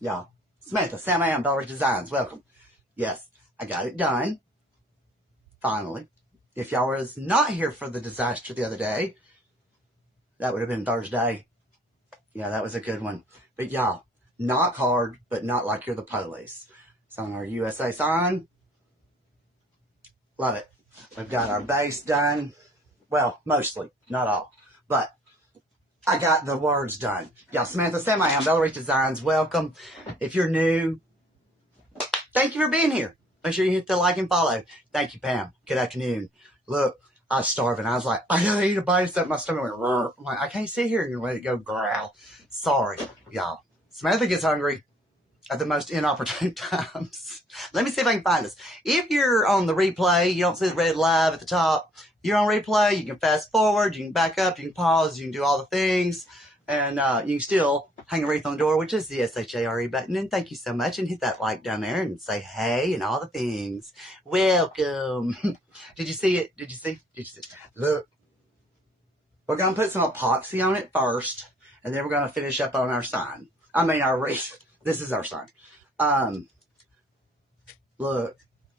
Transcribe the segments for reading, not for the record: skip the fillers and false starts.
Y'all, Samantha, Sam Am, Door Wreath Designs, welcome. Yes, I got it done. Finally. If y'all was not here for the disaster the other day, that would have been Thursday. Yeah, that was a good one. But y'all, knock hard, but not like you're the police. It's on our USA sign. Love it. We've got our base done. Well, mostly, not all. But I got the words done. Y'all, Samantha, Sam, I am Door Wreath Designs. Welcome. If you're new, thank you for being here. Make sure you hit the like and follow. Thank you, Pam. Good afternoon. Look, I was starving. I was like, I gotta eat a bite of something. My stomach went, rrr. I'm like, I can't sit here and let it go growl. Sorry, y'all. Samantha gets hungry at the most inopportune times. Let me see if I can find this. If you're on the replay, you don't see the red live at the top. You're on replay, you can fast forward, you can back up, you can pause, you can do all the things, and you can still hang a wreath on the door, which is the SHARE button. And thank you so much. And hit that like down there and say hey and all the things. Welcome. Did you see it? Did you see? Did you see? Look. We're going to put some epoxy on it first, and then we're going to finish up on our sign. I mean, our wreath. This is our sign. Look.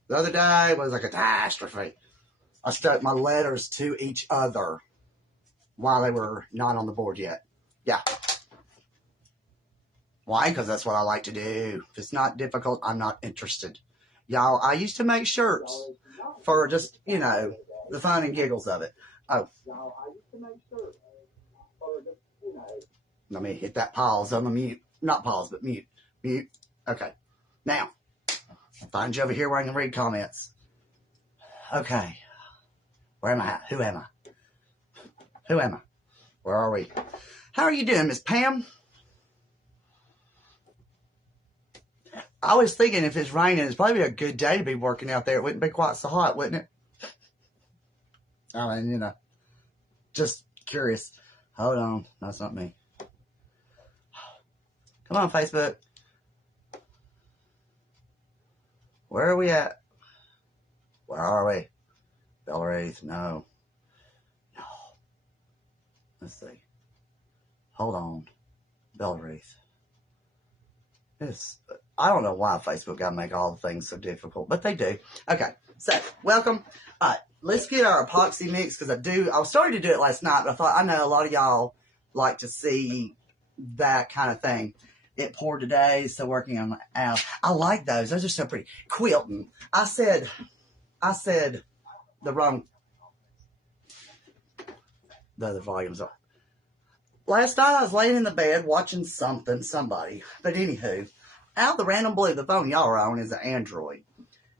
The other day was a catastrophe. I stuck my letters to each other while they were not on the board yet. Yeah. Why? Because that's what I like to do. If it's not difficult, I'm not interested. Y'all, I used to make shirts for just, you know, the fun and giggles of it. Oh. Let me hit that pause. I'm a mute. Not pause, but mute. Mute. Okay. Now, I'll find you over here where I can read comments. Okay. Where am I at? Who am I? Who am I? Where are we? How are you doing, Miss Pam? I was thinking if it's raining, it's probably a good day to be working out there. It wouldn't be quite so hot, wouldn't it? I mean, you know, just curious. Hold on. That's not me. Come on, Facebook. Where are we at? Where are we? Door Wreath, no. No. Let's see. Hold on. Door Wreath. I don't know why Facebook got to make all the things so difficult, but they do. Okay, so welcome. All right, let's get our epoxy mix because I was starting to do it last night, but I thought I know a lot of y'all like to see that kind of thing. It poured today, so working on out. I like those. Those are so pretty. Quilting. I said the wrong. The other volumes are. Last night I was laying in the bed watching somebody. But anywho, out of the random blue, the phone y'all are on is an Android.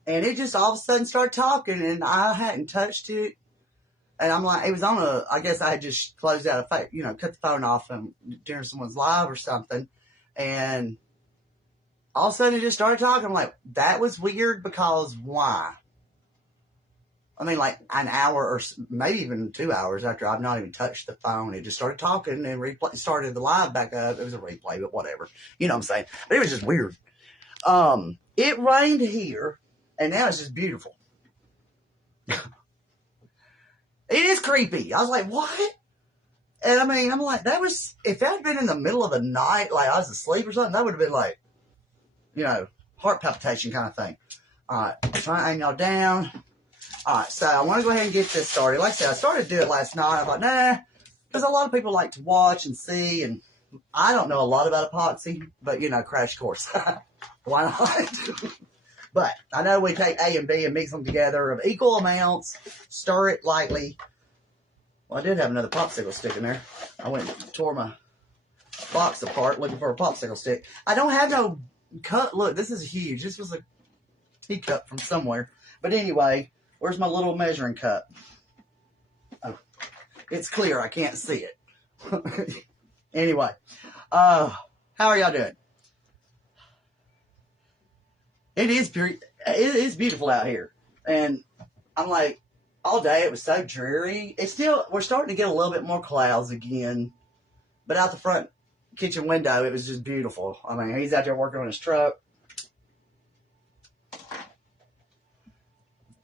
And it just all of a sudden started talking and I hadn't touched it. And I'm like, it was on I guess I had just closed out cut the phone off during someone's live or something. And all of a sudden it just started talking. I'm like, that was weird because why? I mean, like an hour or maybe even 2 hours after I've not even touched the phone, it just started talking and started the live back up. It was a replay, but whatever. You know what I'm saying? But it was just weird. It rained here, and now it's just beautiful. It is creepy. I was like, what? And I mean, I'm like, if that had been in the middle of the night, like I was asleep or something, that would have been like, heart palpitation kind of thing. All right, trying to hang y'all down. All right, so I want to go ahead and get this started. Like I said, I started to do it last night. I thought, nah, because a lot of people like to watch and see, and I don't know a lot about epoxy, but, crash course. Why not? But I know we take A and B and mix them together of equal amounts, stir it lightly. Well, I did have another popsicle stick in there. I went and tore my box apart looking for a popsicle stick. I don't have no cup. Look, this is huge. This was a teacup from somewhere. But anyway, where's my little measuring cup? Oh, it's clear. I can't see it. Anyway, how are y'all doing? It is beautiful out here. And I'm like, all day it was so dreary. We're starting to get a little bit more clouds again. But out the front kitchen window, it was just beautiful. I mean, he's out there working on his truck.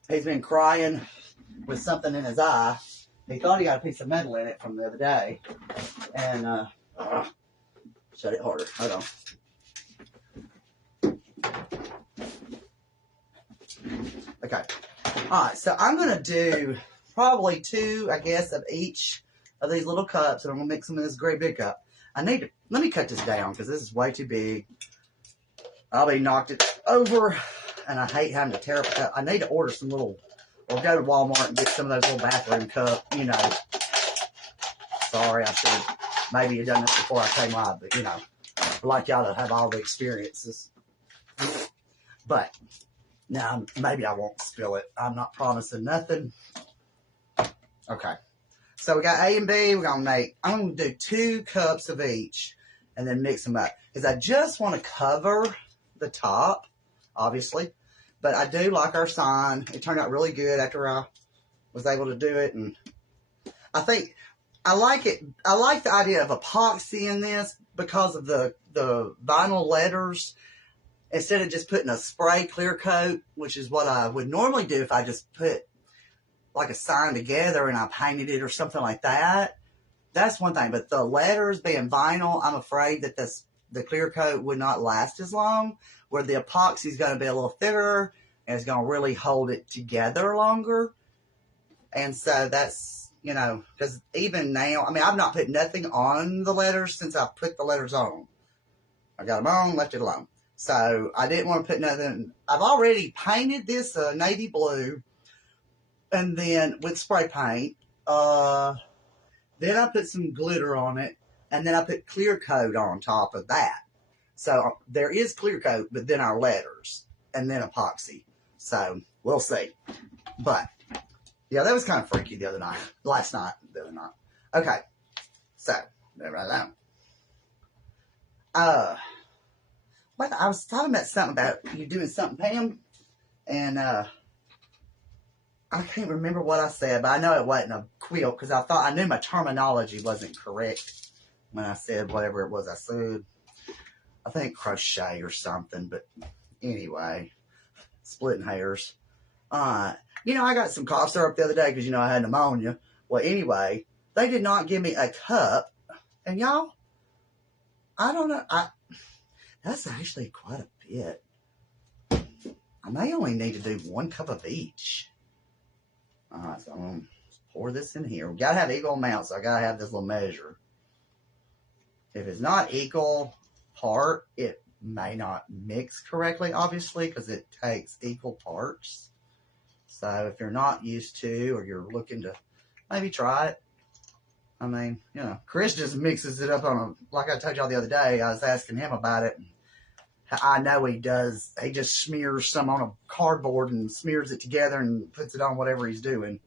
He's been crying with something in his eye. He thought he got a piece of metal in it from the other day. And, shut it harder. Hold on. Okay. All right, so I'm going to do probably 2, I guess, of each of these little cups, and I'm going to mix them in this great big cup. Let me cut this down because this is way too big. I'll be knocked it over, and I hate having to tear up a cup. I need to order some little, or go to Walmart and get some of those little bathroom cups, you know. Sorry, I should have maybe done this before I came live, but, you know, I'd like y'all to have all the experiences. But now maybe I won't spill it. I'm not promising nothing. Okay. So we got A and B. I'm going to do 2 cups of each and then mix them up. Because I just want to cover the top, obviously. But I do like our sign. It turned out really good after I was able to do it. And I think I like it. I like the idea of epoxy in this because of the vinyl letters. Instead of just putting a spray clear coat, which is what I would normally do if I just put like a sign together and I painted it or something like that. That's one thing. But the letters being vinyl, I'm afraid that the clear coat would not last as long, where the epoxy is going to be a little thicker and it's going to really hold it together longer. And so that's, you know, because even now, I mean, I've not put nothing on the letters since I put the letters on. I got them on, left it alone. So I didn't want to put nothing. I've already painted this navy blue, and then with spray paint. Then I put some glitter on it, and then I put clear coat on top of that. So there is clear coat, but then our letters, and then epoxy. So we'll see. But yeah, that was kind of freaky the other night. Okay, so there right now. But I was talking about something about you doing something, Pam, and I can't remember what I said, but I know it wasn't a quilt because I knew my terminology wasn't correct when I said whatever it was I said. I think crochet or something, but anyway, splitting hairs. You know, I got some cough syrup the other day because, you know, I had pneumonia. Well, anyway, they did not give me a cup, and y'all, I don't know, that's actually quite a bit. I may only need to do 1 cup of each. Alright, so I'm going to pour this in here. We got to have equal amounts, so I got to have this little measure. If it's not equal part, it may not mix correctly, obviously, because it takes equal parts. So if you're not used to, or you're looking to maybe try it, I mean, you know, Chris just mixes it up like I told y'all the other day, I was asking him about it. I know he does. He just smears some on a cardboard and smears it together and puts it on whatever he's doing.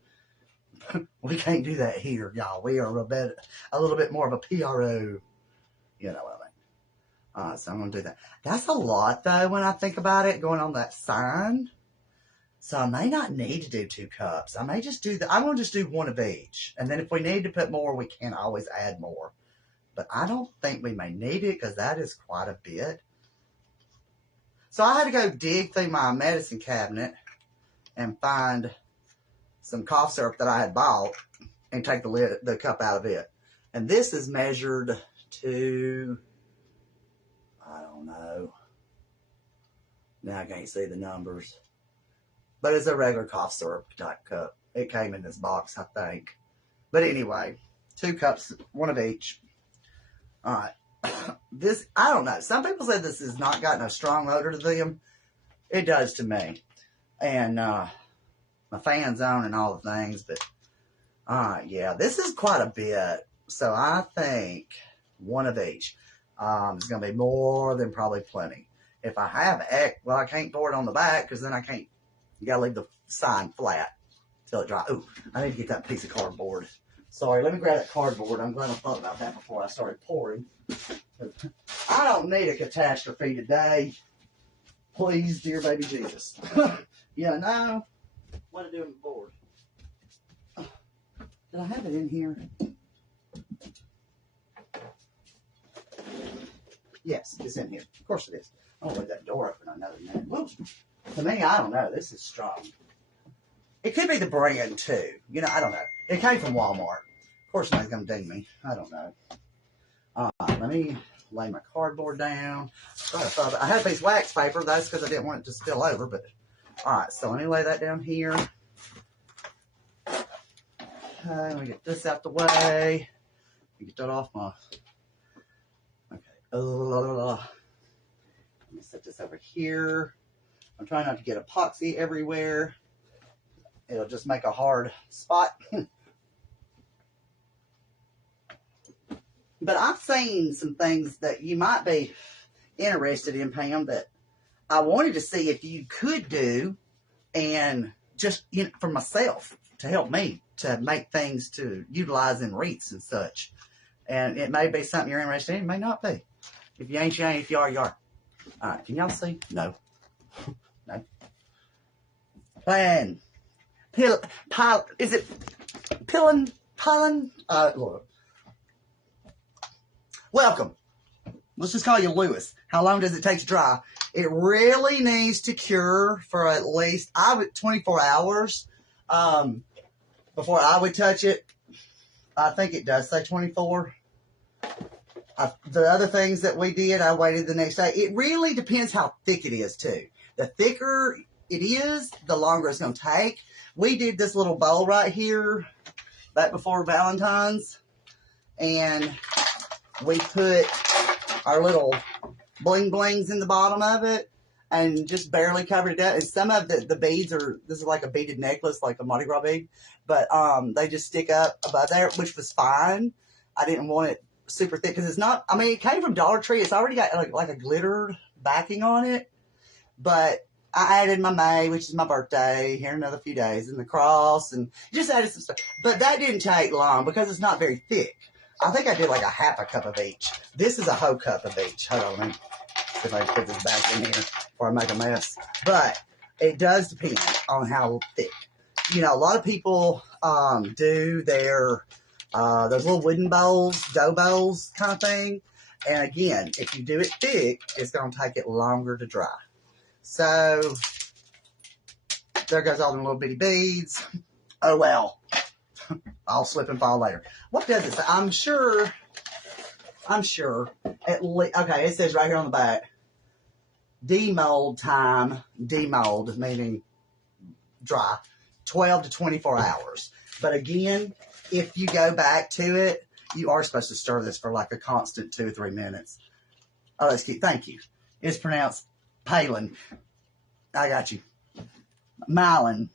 We can't do that here, y'all. We are a little bit more of a PRO. You know what I mean? So I'm going to do that. That's a lot, though, when I think about it, going on that sign. So I may not need to do 2 cups. I may just I'm going to just do 1 of each. And then if we need to put more, we can always add more. But I don't think we may need it because that is quite a bit. So I had to go dig through my medicine cabinet and find some cough syrup that I had bought and take the cup out of it. And this is measured to, I don't know. Now I can't see the numbers. But it's a regular cough syrup type cup. It came in this box, I think. But anyway, 2 cups, 1 of each. All right. This, I don't know. Some people say this has not gotten a strong odor to them. It does to me. And my fan's on and all the things. But, yeah, this is quite a bit. So I think 1 of each. It's going to be more than probably plenty. If I have well, I can't pour it on the back because then I can't. You got to leave the sign flat till it dries. Ooh, I need to get that piece of cardboard. Sorry, let me grab that cardboard. I'm glad I thought about that before I started pouring. I don't need a catastrophe today. Please, dear baby Jesus. Yeah, no. What am I doing with the board? Did I have it in here? Yes, it's in here. Of course it is. I'll leave that door open another minute. Whoa. To me, I don't know. This is strong. It could be the brand, too. You know, I don't know. It came from Walmart. Of course, nobody's going to ding me. I don't know. Let me lay my cardboard down. I had a piece of wax paper. That's because I didn't want it to spill over, but Alright, so let me lay that down here. Okay, let me get this out the way. Let me get that off my... Okay. Let me set this over here. I'm trying not to get epoxy everywhere. It'll just make a hard spot. But I've seen some things that you might be interested in, Pam, that I wanted to see if you could do, and just, you know, for myself, to help me to make things to utilize in wreaths and such. And it may be something you're interested in, it may not be. If you ain't, you ain't. If you are, you are. All right, can y'all see? No. No. Plan. Is it Pillin? Look. Welcome. Let's just call you Lewis. How long does it take to dry? It really needs to cure for at least 24 hours before I would touch it. I think it does say 24. The other things that we did, I waited the next day. It really depends how thick it is, too. The thicker it is, the longer it's going to take. We did this little bowl right here back before Valentine's, and we put our little bling blings in the bottom of it and just barely covered it up. And some of the beads are, this is like a beaded necklace, like a Mardi Gras bead, but they just stick up above there, which was fine. I didn't want it super thick because it's not, I mean, it came from Dollar Tree. It's already got like a glittered backing on it, but I added my May, which is my birthday, here in another few days, and the cross, and just added some stuff. But that didn't take long because it's not very thick. I think I did like a half a cup of each. This is a whole cup of each. Hold on, let me see if I can put this back in here before I make a mess. But it does depend on how thick. You know, a lot of people do their, those little wooden bowls, dough bowls kind of thing. And again, if you do it thick, it's going to take it longer to dry. So, there goes all the little bitty beads. Oh, well. I'll slip and fall later. What does it say? I'm sure. Okay, it says right here on the back. Demold time. Demold, meaning dry. 12 to 24 hours. But again, if you go back to it, you are supposed to stir this for like a constant 2 or 3 minutes. Oh, that's cute. Thank you. It's pronounced Palin. I got you. Milan.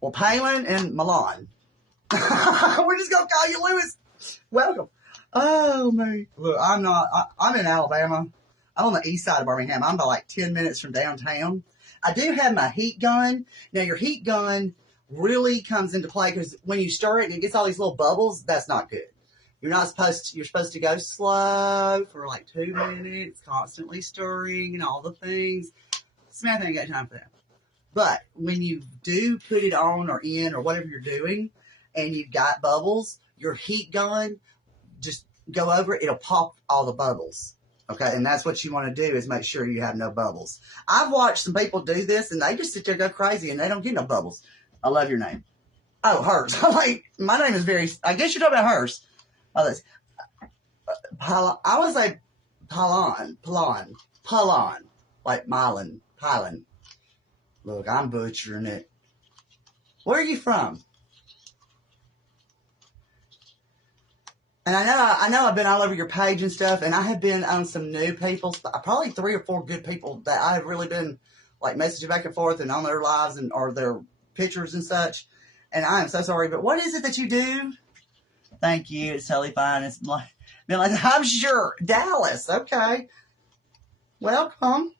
Well, Palin and Milan. We're just going to call you Lewis. Welcome. Oh, man. Look, I'm in Alabama. I'm on the east side of Birmingham. I'm about like 10 minutes from downtown. I do have my heat gun. Now, your heat gun really comes into play because when you stir it and it gets all these little bubbles, that's not good. You're supposed to go slow for like 2 minutes, constantly stirring and all the things. Samantha ain't got time for that. But when you do put it on or in or whatever you're doing and you've got bubbles, your heat gun, just go over it, it'll pop all the bubbles. Okay, and that's what you want to do is make sure you have no bubbles. I've watched some people do this and they just sit there and go crazy and they don't get no bubbles. I love your name. Oh, hers. Like, my name is very, I guess you're talking about hers. Oh, that's, I would say Palon, like Pilon. Look, I'm butchering it. Where are you from? And I know I've been all over your page and stuff, and I have been on some new people, probably 3 or 4 good people that I have really been like messaging back and forth and on their lives and or their pictures and such. And I am so sorry, but what is it that you do? Thank you. It's totally fine. It's like, I'm sure. Dallas. Okay. Welcome.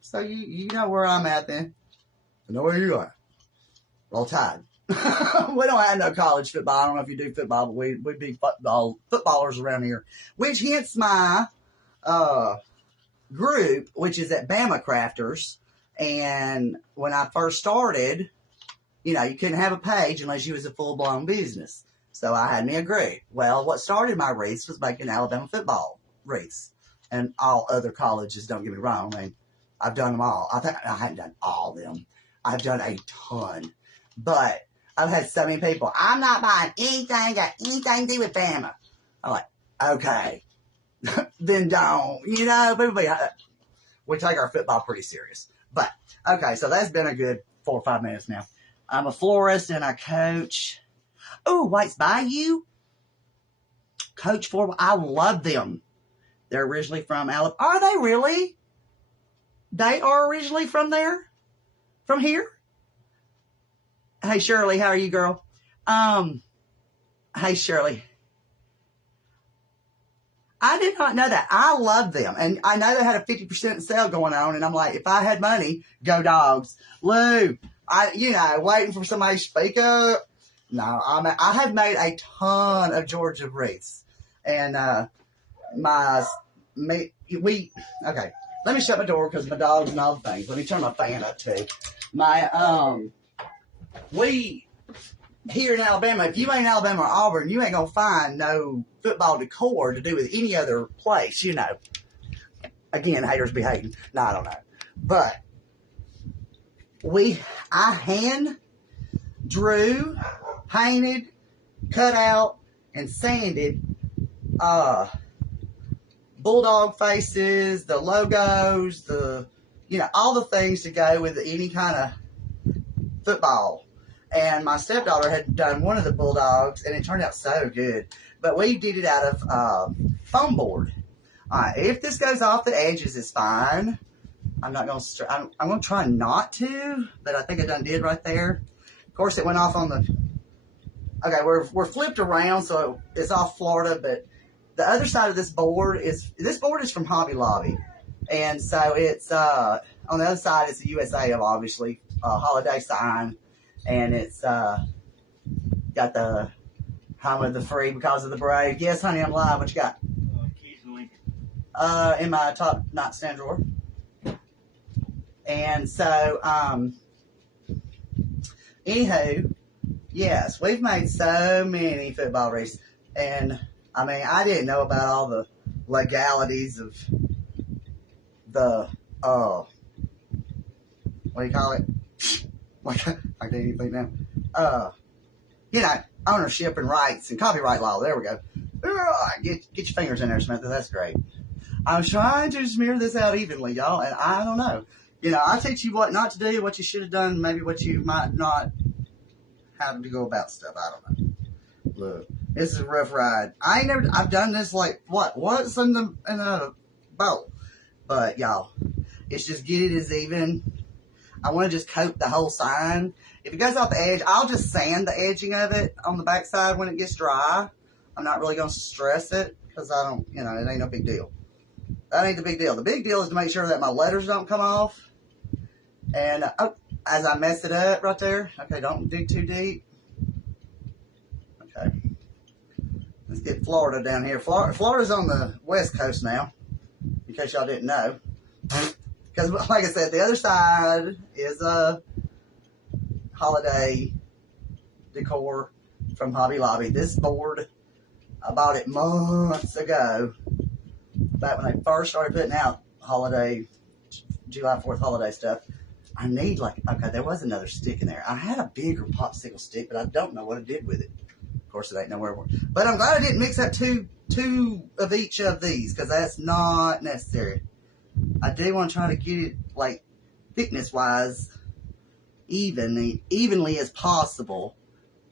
So you know where I'm at then. I know where you are. Roll Tide. We don't have no college football. I don't know if you do football, but we'd be footballers around here. Which hence my group, which is at Bama Crafters. And when I first started, you know, you couldn't have a page unless you was a full-blown business. So I had me a group. Well, what started my wreaths was making Alabama football wreaths. And all other colleges, don't get me wrong. I mean, I've done them all. I haven't done all of them. I've done a ton. But I've had so many people, I'm not buying anything, got anything to do with Bama. I'm like, okay. Then don't. You know, people be, we take our football pretty serious. But, okay, so that's been a good 4 or 5 minutes now. I'm a florist and I coach. Oh, White's Bayou. Coach for, I love them. They're originally from Alabama. Are they really? They are originally from there? From here? Hey, Shirley, how are you, girl? Hey, Shirley. I did not know that. I love them. And I know they had a 50% sale going on. And I'm like, if I had money, go Dogs. Lou, waiting for somebody to speak up. No, I have made a ton of Georgia wreaths. And okay. Let me shut my door because my dogs and all the things. Let me turn my fan up too. Here in Alabama, if you ain't Alabama or Auburn, you ain't gonna find no football decor to do with any other place, Again, haters be hating. No, I don't know. But I hand drew, painted, cut out, and sanded bulldog faces, the logos, all the things to go with any kind of football. And my stepdaughter had done one of the bulldogs, and it turned out so good. But we did it out of foam board. All right, if this goes off the edges, it's fine. I'm not going to. I'm going to try not to, but I think I done did right there. Of course, it went off on the. Okay, we're flipped around, so it's off Florida. But the other side of this board is from Hobby Lobby, and so it's on the other side. It's the USA of obviously holiday sign. And it's got the home of the free because of the brave. Yes, honey, I'm live. What you got? Keys and Lincoln. In my top nightstand drawer. And so, anywho, yes, we've made so many football wreaths. And, I didn't know about all the legalities of the, what do you call it? Like, I can't even think now. Ownership and rights and copyright law. There we go. Get your fingers in there, Samantha. That's great. I'm trying to smear this out evenly, y'all, and I don't know. I teach you what not to do, what you should have done, maybe what you might not have to go about stuff. I don't know. Look, this is a rough ride. I've done this like, once in a bowl. But, y'all, it's just get it as even. I want to just coat the whole sign. If it goes off the edge, I'll just sand the edging of it on the backside when it gets dry. I'm not really going to stress it because I don't, it ain't no big deal. That ain't the big deal. The big deal is to make sure that my letters don't come off. And as I mess it up right there, okay, don't dig too deep. Okay. Let's get Florida down here. Florida's on the west coast now, in case y'all didn't know. Because, like I said, the other side is a holiday decor from Hobby Lobby. This board, I bought it months ago, back when they first started putting out July 4th holiday stuff. I need there was another stick in there. I had a bigger popsicle stick, but I don't know what I did with it. Of course, it ain't nowhere. But I'm glad I didn't mix up two of each of these, because that's not necessary. I do want to try to get it, thickness-wise, evenly as possible.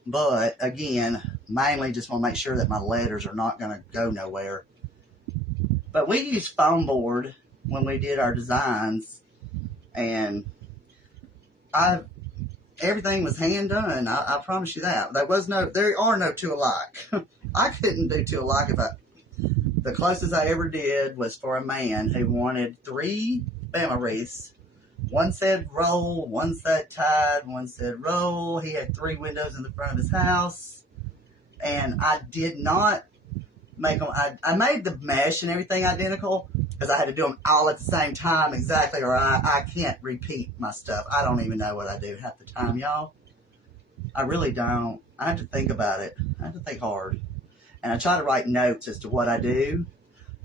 But, again, mainly just want to make sure that my letters are not going to go nowhere. But we used foam board when we did our designs. And everything was hand done. I promise you that. There are no two alike. I couldn't do two alike the closest I ever did was for a man who wanted 3 Bama wreaths. One said roll, one said tide, one said roll. He had 3 windows in the front of his house. And I did not make them. I made the mesh and everything identical because I had to do them all at the same time exactly, or I can't repeat my stuff. I don't even know what I do half the time, y'all. I really don't. I have to think about it. I have to think hard. And I try to write notes as to what I do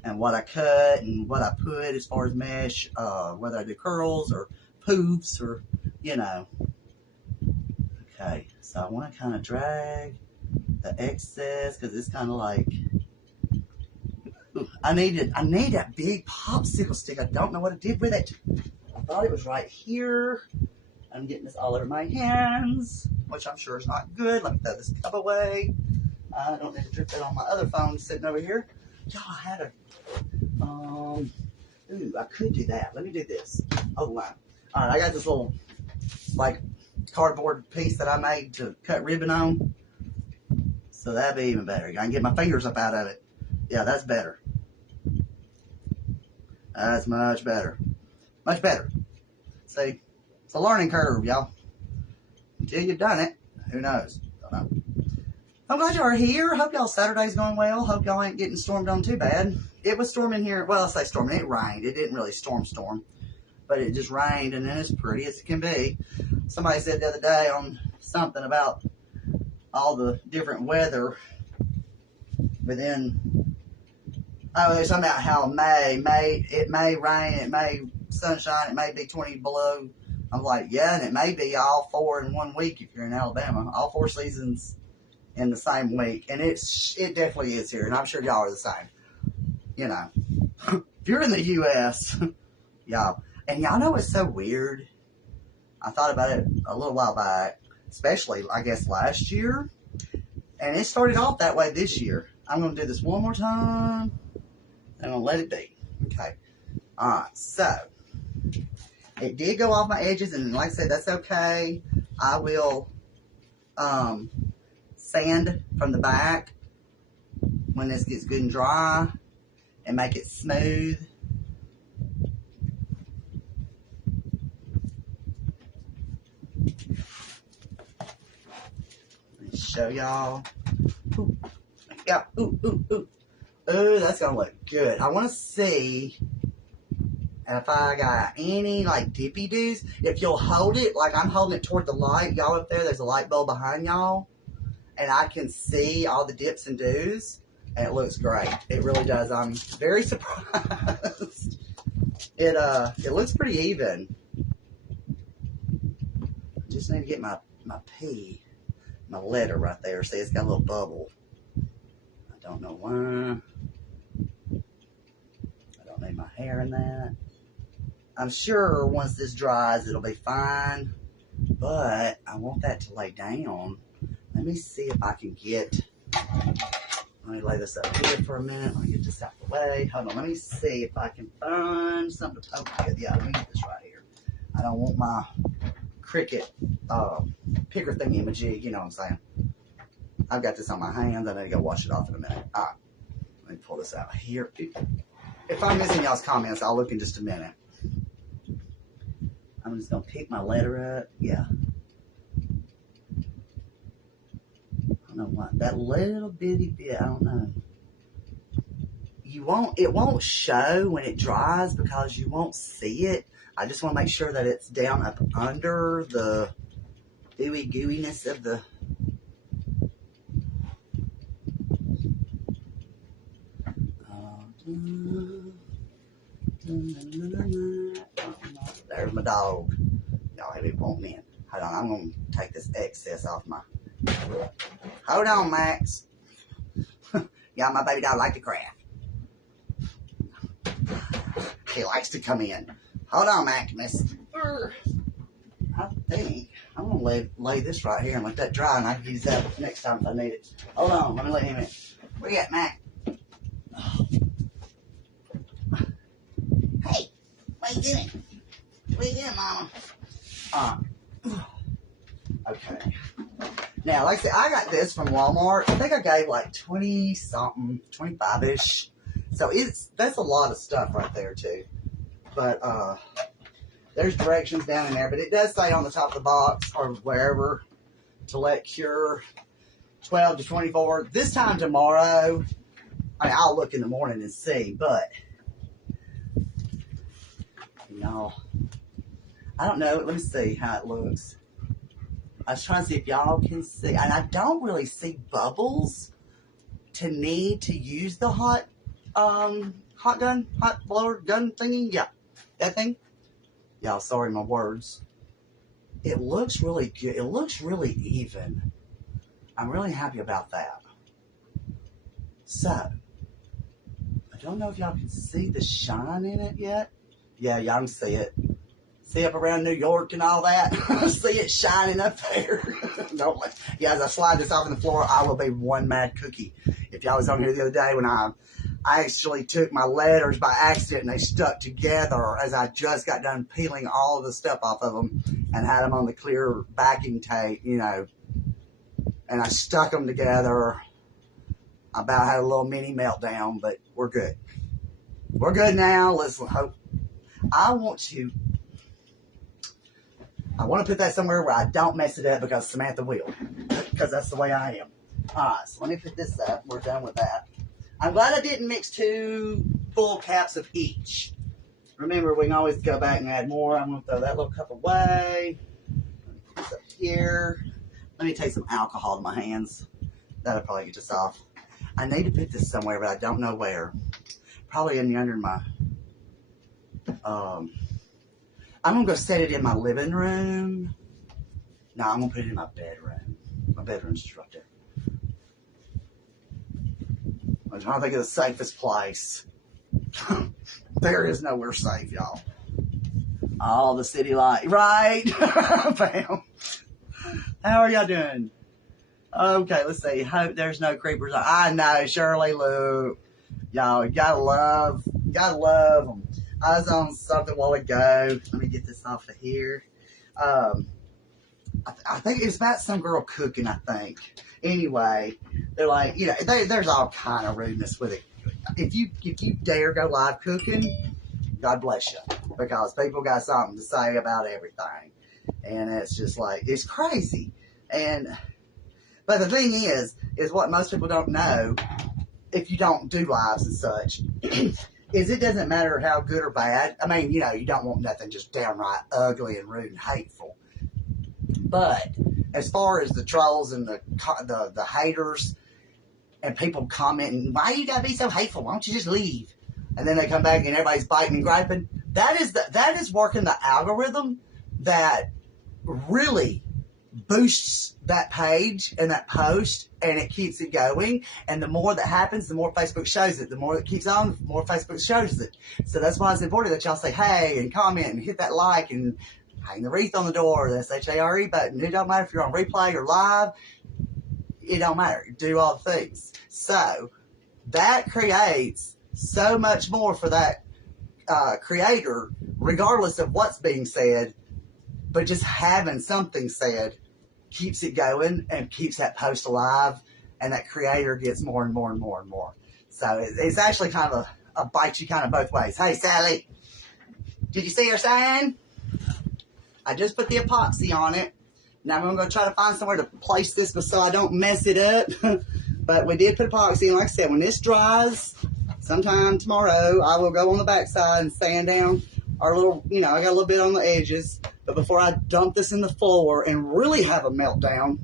and what I cut and what I put as far as mesh, whether I do curls or poofs or, Okay, so I want to kind of drag the excess because it's kind of like, I need that big popsicle stick. I don't know what I did with it. I thought it was right here. I'm getting this all over my hands, which I'm sure is not good. Let me throw this cup away. I don't need to drip that on my other phone sitting over here. Y'all, I had a, ooh, I could do that. Let me do this. Oh, wow. All right, I got this little, like, cardboard piece that I made to cut ribbon on. So that'd be even better. I can get my fingers up out of it. Yeah, that's better. That's much better. Much better. See, it's a learning curve, y'all. Until you've done it, who knows? Don't know. I'm glad you are here. Hope y'all Saturday's going well. Hope y'all ain't getting stormed on too bad. It was storming here. Well, I say storming. It rained. It didn't really storm. But it just rained, and then it's pretty as it can be. Somebody said the other day on something about all the different weather within, oh, there's something about how it may rain, it may sunshine, it may be 20 below. I'm like, yeah, and it may be all 4 in 1 week if you're in Alabama. All 4 seasons in the same week. And it definitely is here, and I'm sure y'all are the same. You know, if you're in the U.S., y'all. And y'all know it's so weird. I thought about it a little while back, especially, I guess, last year. And it started off that way this year. I'm going to do this one more time. I'm going to let it be. Okay. All right. So, it did go off my edges. And like I said, that's okay. I will sand from the back when this gets good and dry and make it smooth. Show y'all. Ooh. Yeah. Ooh, ooh, ooh. Ooh, that's gonna look good. I want to see if I got any like dippy doos. If you'll hold it, like I'm holding it toward the light, y'all up there. There's a light bulb behind y'all, and I can see all the dips and doos, and it looks great. It really does. I'm very surprised. It looks pretty even. Just need to get my P. My letter right there. See, it's got a little bubble. I don't know why. I don't need my hair in that. I'm sure once this dries, it'll be fine. But I want that to lay down. Let me see if I can get... Let me lay this up here for a minute. Let me get this out of the way. Hold on. Let me see if I can find something to poke with. Yeah, let me get this right here. I don't want my Cricut picker thingy-majig, you know what I'm saying? I've got this on my hands. I need to go wash it off in a minute. All right. Let me pull this out here. If I'm missing y'all's comments, I'll look in just a minute. I'm just going to pick my letter up. Yeah. I don't know what. That little bitty bit, I don't know. It won't show when it dries because you won't see it. I just want to make sure that it's down up under the ooey gooiness of the... There's my dog. Y'all have it won't in. Hold on, I'm going to take this excess off my... Hold on, Max. Y'all, my baby dog like to craft. He likes to come in. Hold on, Maximus. I think I'm going to lay this right here and let that dry, and I can use that next time if I need it. Hold on, let me let him in. Where you at, Mac? Hey, what you doing? What you doing, Mama? Okay. Now, like I said, I got this from Walmart. I think I gave like 20-something, 25-ish. So that's a lot of stuff right there, too. But there's directions down in there. But it does say on the top of the box or wherever to let cure 12 to 24. This time tomorrow, I mean, I'll look in the morning and see. But, you know, I don't know. Let me see how it looks. I was trying to see if y'all can see. And I don't really see bubbles to need to use the hot blower gun thingy. Yeah, that thing. Y'all, sorry, my words. It looks really good. It looks really even. I'm really happy about that. So, don't know if y'all can see the shine in it yet. Yeah, y'all can see it. See up around New York and all that? See it shining up there. Don't let, yeah, as I slide this off on the floor, I will be one mad cookie. If y'all was on here the other day when I actually took my letters by accident and they stuck together as I just got done peeling all of the stuff off of them and had them on the clear backing tape, you know, and I stuck them together. I about had a little mini meltdown, but we're good. We're good now. Let's hope. I want to put that somewhere where I don't mess it up because Samantha will. Because that's the way I am. Alright, so let me put this up. We're done with that. I'm glad I didn't mix 2 full caps of each. Remember, we can always go back and add more. I'm going to throw that little cup away. Put this up here. Let me take some alcohol to my hands. That'll probably get this off. I need to put this somewhere, but I don't know where. Probably under my... I'm going to go set it in my living room. No, I'm going to put it in my bedroom. My bedroom's just right there. I'm trying to think of the safest place. There is nowhere safe, y'all. Oh, the city light. Right? Bam. How are y'all doing? Okay, let's see. Hope there's no creepers. I know, Shirley, look. Y'all, you gotta love them. I was on something a while ago. Let me get this off of here. I think it was about some girl cooking, I think. Anyway, they're like, you know, there's all kind of rudeness with it. If you dare go live cooking, God bless you. Because people got something to say about everything. And it's just like, it's crazy. But the thing is what most people don't know, if you don't do lives and such, is it doesn't matter how good or bad. I mean, you know, you don't want nothing just downright ugly and rude and hateful. But as far as the trolls and the haters and people commenting, why you gotta be so hateful? Why don't you just leave? And then they come back and everybody's biting and griping. That is working the algorithm that really boosts that page and that post, and it keeps it going. And the more that happens, the more Facebook shows it. The more it keeps on, the more Facebook shows it. So that's why it's important that y'all say hey and comment and hit that like and hang the wreath on the door, the SHARE button. It don't matter if you're on replay or live. It don't matter. Do all the things. So that creates so much more for that creator, regardless of what's being said. But just having something said keeps it going and keeps that post alive, and that creator gets more and more and more and more. So it's actually kind of a bite you kind of both ways. Hey, Sally, did you see her sign? I just put the epoxy on it. Now I'm going to try to find somewhere to place this so I don't mess it up. But we did put epoxy, and like I said, when this dries, sometime tomorrow, I will go on the backside and sand down our little, you know, I got a little bit on the edges. But before I dump this in the floor and really have a meltdown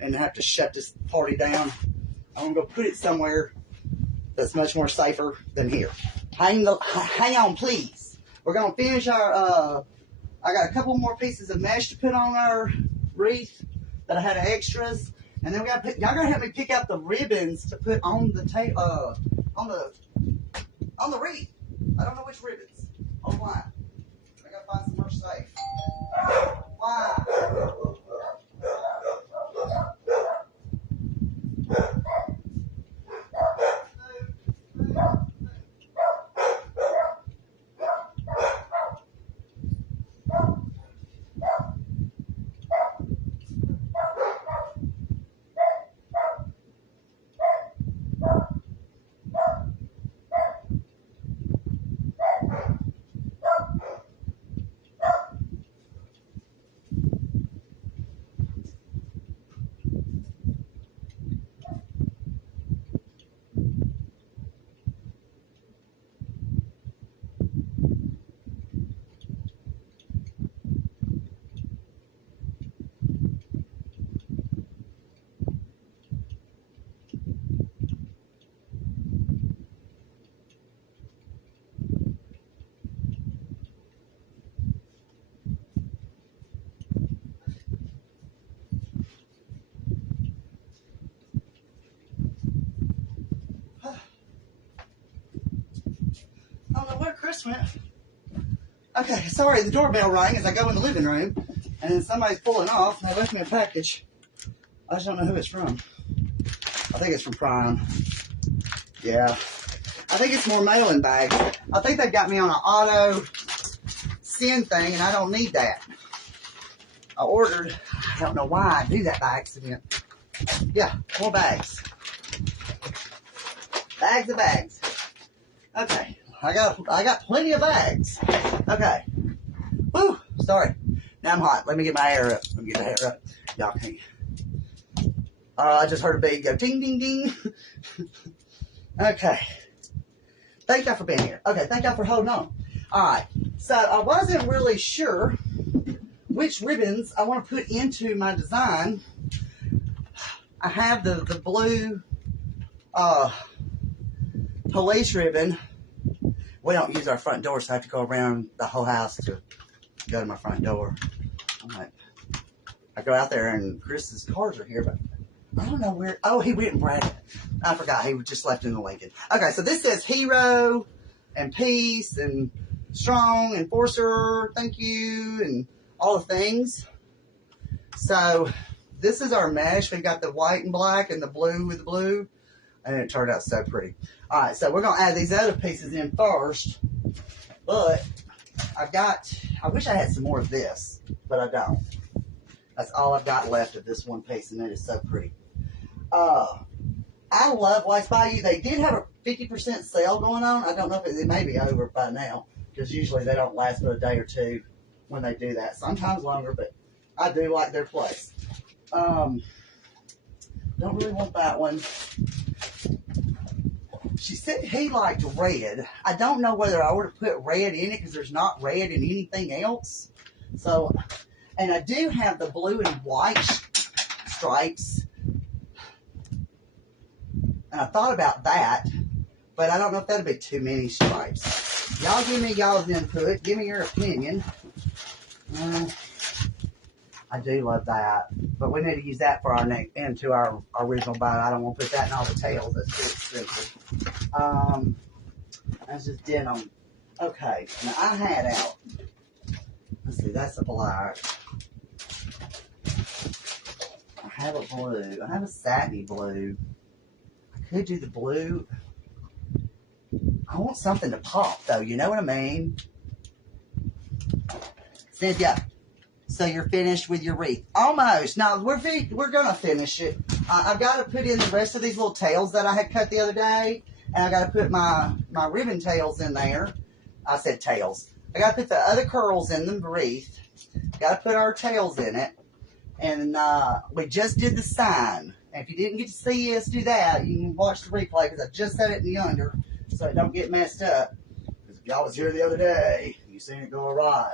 and have to shut this party down, I'm going to go put it somewhere that's much more safer than here. Hang on, please. We're going to finish our, I got a couple more pieces of mesh to put on our wreath that I had extras. And then y'all got to help me pick out the ribbons to put on the on the wreath. I don't know which ribbons. Oh, why? I got to find somewhere safe. Why? went. Okay, sorry, the doorbell rang as I go in the living room, and then somebody's pulling off, and they left me a package. I just don't know who it's from. I think it's from Prime. Yeah. I think it's more mailing bags. I think they got me on an auto send thing, and I don't need that. I ordered, I don't know why I do that by accident. Yeah, more bags. Bags of bags. Okay, I got plenty of bags. Okay. Woo, sorry. Now I'm hot. Let me get my hair up. Let me get the hair up. Y'all can't. I just heard a baby go ding, ding, ding. Okay. Thank y'all for being here. Okay, thank y'all for holding on. All right. So I wasn't really sure which ribbons I want to put into my design. I have the blue police ribbon. We don't use our front door, so I have to go around the whole house to go to my front door. I'm like, I go out there and Chris's cars are here, but I don't know where. Oh, he went and brought it. I forgot. He just left in the Lincoln. Okay, so this says hero and peace and strong, enforcer, thank you, and all the things. So this is our mesh. We've got the white and black and the blue with the blue, and it turned out so pretty. All right, so we're going to add these other pieces in first, but I wish I had some more of this, but I don't. That's all I've got left of this one piece, and it is so pretty. I love Wax By You. They did have a 50% sale going on. I don't know if it may be over by now, because usually they don't last but a day or two when they do that. Sometimes longer, but I do like their place. Don't really want that one. She said he liked red. I don't know whether I would have put red in it because there's not red in anything else. So, and I do have the blue and white stripes. And I thought about that, but I don't know if that'd be too many stripes. Y'all give me y'all's input. Give me your opinion. I do love that, but we need to use that for our neck into our original bow. I don't want to put that in all the tails. That's too expensive. That's just denim. Okay, now I had out. Let's see, that's a black. I have a blue. I have a satiny blue. I could do the blue. I want something to pop, though. You know what I mean? Cynthia. So you're finished with your wreath. Almost. Now, we're going to finish it. I've got to put in the rest of these little tails that I had cut the other day. And I got to put my ribbon tails in there. I said tails. I got to put the other curls in the wreath. Got to put our tails in it. And we just did the sign. And if you didn't get to see us do that, you can watch the replay because I just set it in the under so it don't get messed up. Because if y'all was here the other day, you seen it go awry.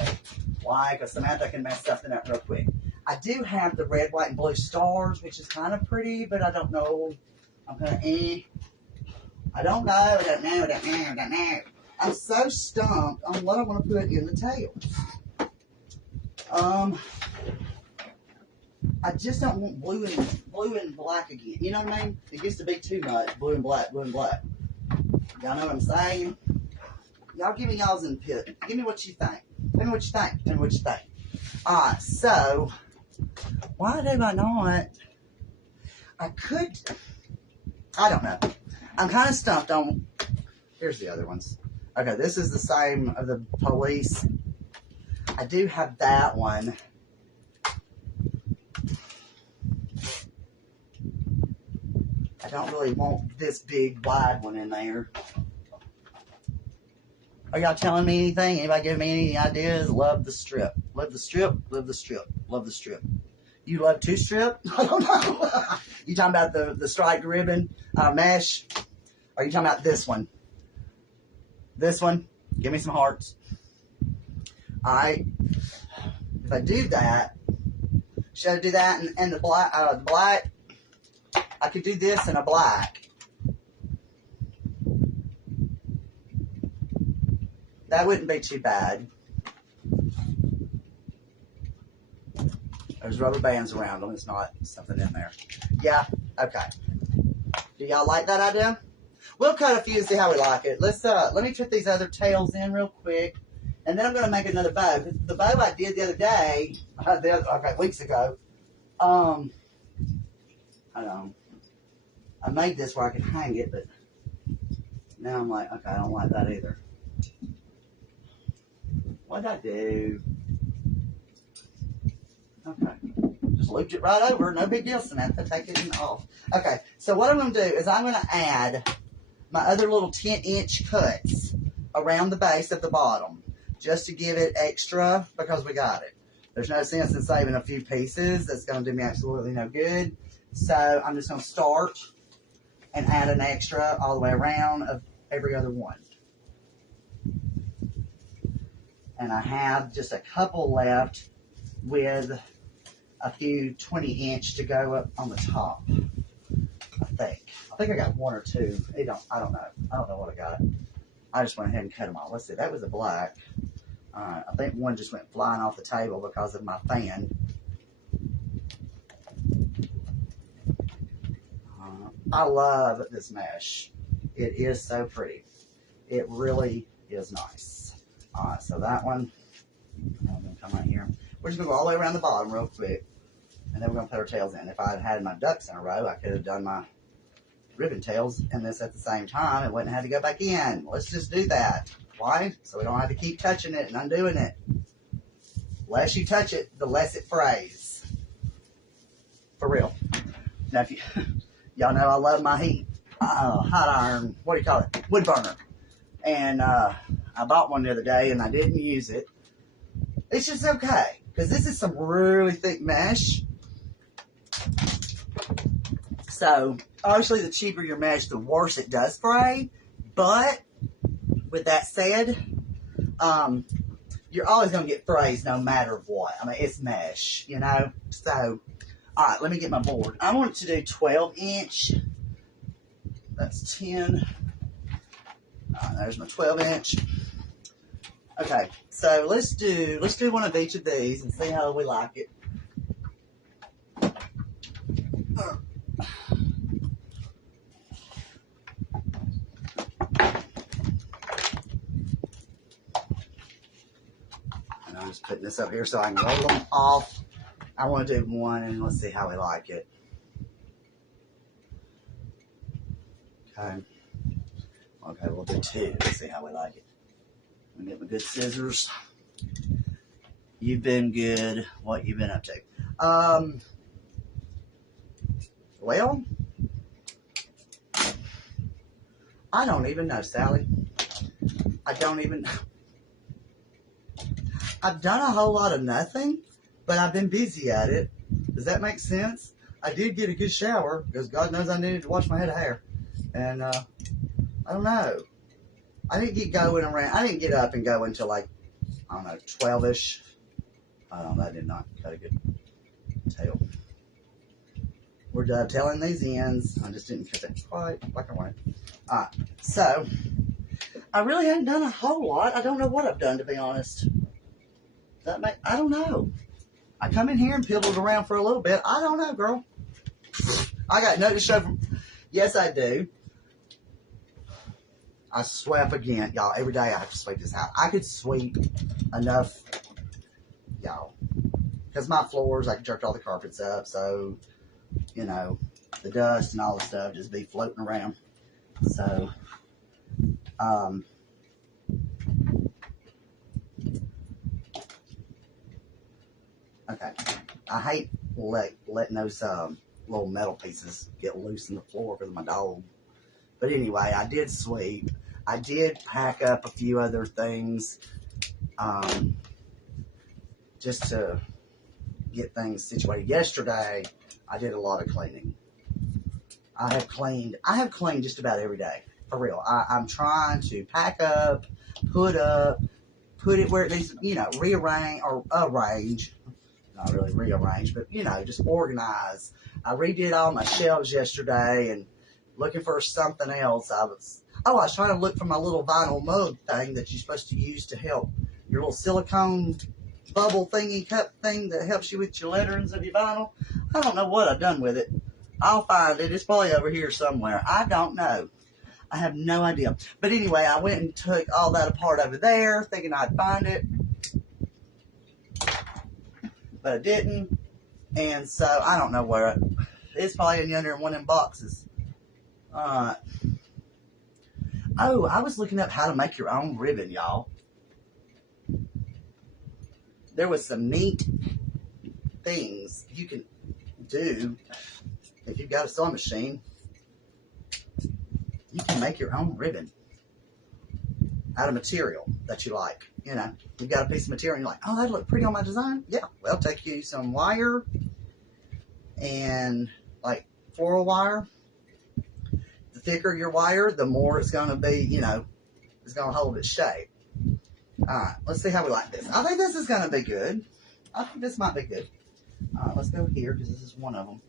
Why? Because Samantha can mess something up real quick. I do have the red, white, and blue stars, which is kind of pretty, but I don't know. I'm going to I don't know. I'm so stumped on what I want to put in the tails. I just don't want blue and black again. You know what I mean? It gets to be too much. Blue and black, blue and black. Y'all know what I'm saying? Y'all give me y'all's input. Give me what you think. Tell me what you think. Tell me what you think. Alright, so why do I not? I don't know. I'm kind of stumped on. Here's the other ones. Okay, this is the same of the police. I do have that one. I don't really want this big wide one in there. Are y'all telling me anything? Anybody giving me any ideas? Love the strip. Love the strip. Love the strip. Love the strip. You love two strip? I don't know. You talking about the striped ribbon mesh? Or are you talking about this one? This one? Give me some hearts. Alright. If I do that, should I do that and the black? I could do this in a black. That wouldn't be too bad. There's rubber bands around them. It's not something in there. Yeah, okay. Do y'all like that idea? we'll cut a few and see how we like it. Let me put these other tails in real quick, and then I'm going to make another bow. The bow I did the other day, weeks ago, hold on. I made this where I could hang it, but now I'm like, okay, I don't like that either. What'd I do? Okay. Just looped it right over. No big deal, Samantha. Take it off. Okay, so what I'm going to do is I'm going to add my other little 10-inch cuts around the base of the bottom just to give it extra because we got it. There's no sense in saving a few pieces. That's going to do me absolutely no good. So I'm just going to start and add an extra all the way around of every other one. And I have just a couple left with a few 20-inch to go up on the top. I think I got one or two. I don't know. I don't know what I got. I just went ahead and cut them off. Let's see. That was a black. I think one just went flying off the table because of my fan. I love this mesh. It is so pretty. It really is nice. All right, so that one, I'm going to come right here. We're just going to go all the way around the bottom real quick, and then we're going to put our tails in. If I had had my ducks in a row, I could have done my ribbon tails in this at the same time. It wouldn't have to go back in. Let's just do that. Why? So we don't have to keep touching it and undoing it. The less you touch it, the less it frays. For real. Now, if y'all know I love my hot iron, what do you call it? Wood burner. And I bought one the other day and I didn't use it. It's just okay, because this is some really thick mesh. So, obviously, the cheaper your mesh, the worse it does fray. But, with that said, you're always going to get frays no matter what. I mean, it's mesh, you know? So, all right, let me get my board. I want to do 12-inch. That's 10. All right, there's my 12-inch. Okay, so let's do one of each of these and see how we like it. And I'm just putting this up here so I can roll them off. I want to do one and let's see how we like it. Okay. Okay, we'll do two. Let's see how we like it. Let me get my good scissors. You've been good. What you been up to? Well, I don't even know, Sally. I don't even know. I've done a whole lot of nothing, but I've been busy at it. Does that make sense? I did get a good shower because God knows I needed to wash my head of hair. And I don't know. I didn't get going around. I didn't get up and go until like, I don't know, 12-ish. That did not cut a good tail. We're dovetailing these ends. I just didn't cut it quite like I wanted. All right. So, I really haven't done a whole lot. I don't know what I've done, to be honest. I don't know. I come in here and pibbled around for a little bit. I don't know, girl. I got nothing to show from. Yes, I do. I sweep again, y'all. Every day I have to sweep this house. I could sweep enough, y'all, because my floors, I can jerk all the carpets up, so, you know, the dust and all the stuff just be floating around. So, okay. I hate letting those little metal pieces get loose in the floor because of my dog. But anyway, I did sweep. I did pack up a few other things just to get things situated. Yesterday, I did a lot of cleaning. I have cleaned just about every day, for real. I'm trying to pack up, put it where it needs to, you know, rearrange or arrange. Not really rearrange, but, you know, just organize. I redid all my shelves yesterday and looking for something else. I was trying to look for my little vinyl mug thing that you're supposed to use to help your little silicone bubble thingy cup thing that helps you with your letterings of your vinyl. I don't know what I've done with it. I'll find it. It's probably over here somewhere. I don't know. I have no idea. But anyway, I went and took all that apart over there, thinking I'd find it. But I didn't. And so, I don't know where it's probably in under one of them boxes. Oh, I was looking up how to make your own ribbon, y'all. There was some neat things you can do if you've got a sewing machine. You can make your own ribbon out of material that you like. You know, you've got a piece of material and you're like, oh, that'd look pretty on my design. Yeah, well, take you some wire and like floral wire. The thicker your wire, the more it's going to be, you know, it's going to hold its shape. All right, let's see how we like this. I think this is going to be good. I think this might be good. All right, let's go here because this is one of them.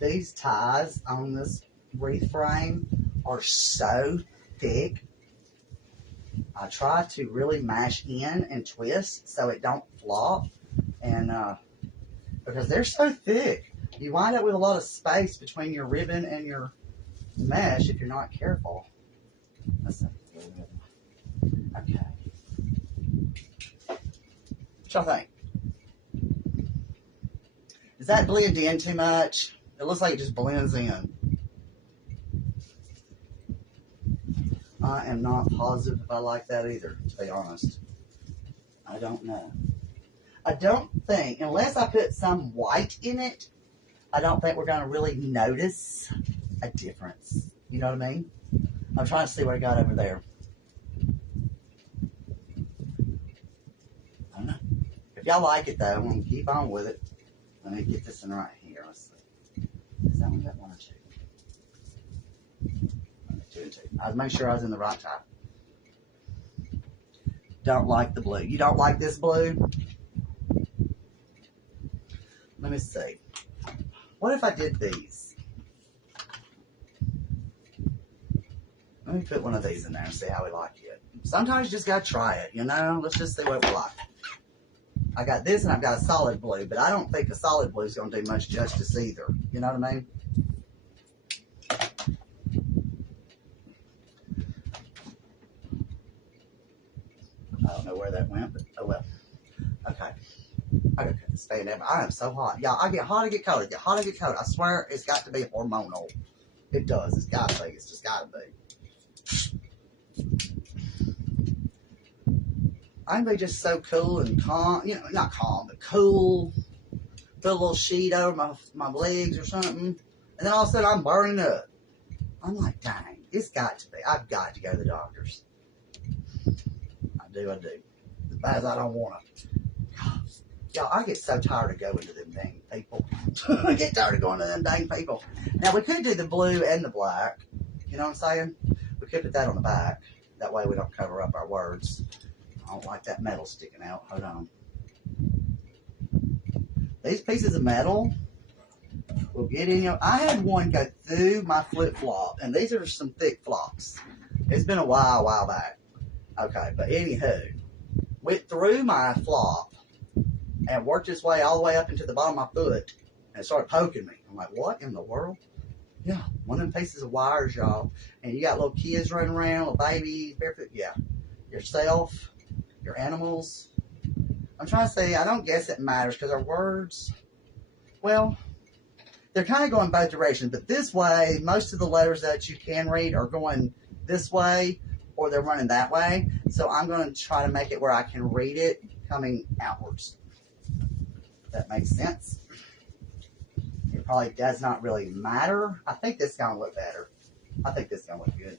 These ties on this wreath frame are so thick. I try to really mash in and twist so it don't flop, and because they're so thick, you wind up with a lot of space between your ribbon and your mesh if you're not careful. Okay. What y'all think? Does that blend in too much? It looks like it just blends in. I am not positive if I like that either, to be honest. I don't know. I don't think, unless I put some white in it, I don't think we're going to really notice a difference. You know what I mean? I'm trying to see what I got over there. I don't know. If y'all like it, though, I'm going to keep on with it. Let me get this in right here. Let's see. Is that one got one or two? Two and two. I'd make sure I was in the right type. Don't like the blue. You don't like this blue? Let me see. What if I did these? Let me put one of these in there and see how we like it. Sometimes you just gotta try it, you know? Let's just see what we like. I got this and I've got a solid blue, but I don't think a solid blue is going to do much justice either. You know what I mean? I don't know where that went, but oh well. Okay. I gotta stay in there. I am so hot. Y'all, I get hot, I get cold. I get hot, I get cold. I swear it's got to be hormonal. It does. It's got to be. It's just got to be. I can be just so cool and calm, you know, not calm, but cool. Put a little sheet over my legs or something, and then all of a sudden I'm burning up. I'm like, dang, it's got to be. I've got to go to the doctors. I do. As bad as I don't want to. Y'all, I get so tired of going to them dang people. I get tired of going to them dang people. Now, we could do the blue and the black. You know what I'm saying? We could put that on the back. That way we don't cover up our words. I don't like that metal sticking out. Hold on. These pieces of metal will get in your... I had one go through my flip-flop, and these are some thick flops. It's been a while back. Okay, but anywho, went through my flop and worked its way all the way up into the bottom of my foot, and it started poking me. I'm like, what in the world? Yeah, one of them pieces of wires, y'all. And you got little kids running around, little babies, barefoot. Yeah, yourself, your animals. I'm trying to say, I don't guess it matters because our words, well, they're kind of going both directions. But this way, most of the letters that you can read are going this way or they're running that way. So I'm going to try to make it where I can read it coming outwards. If that makes sense. It probably does not really matter. I think this is going to look better. I think this is going to look good.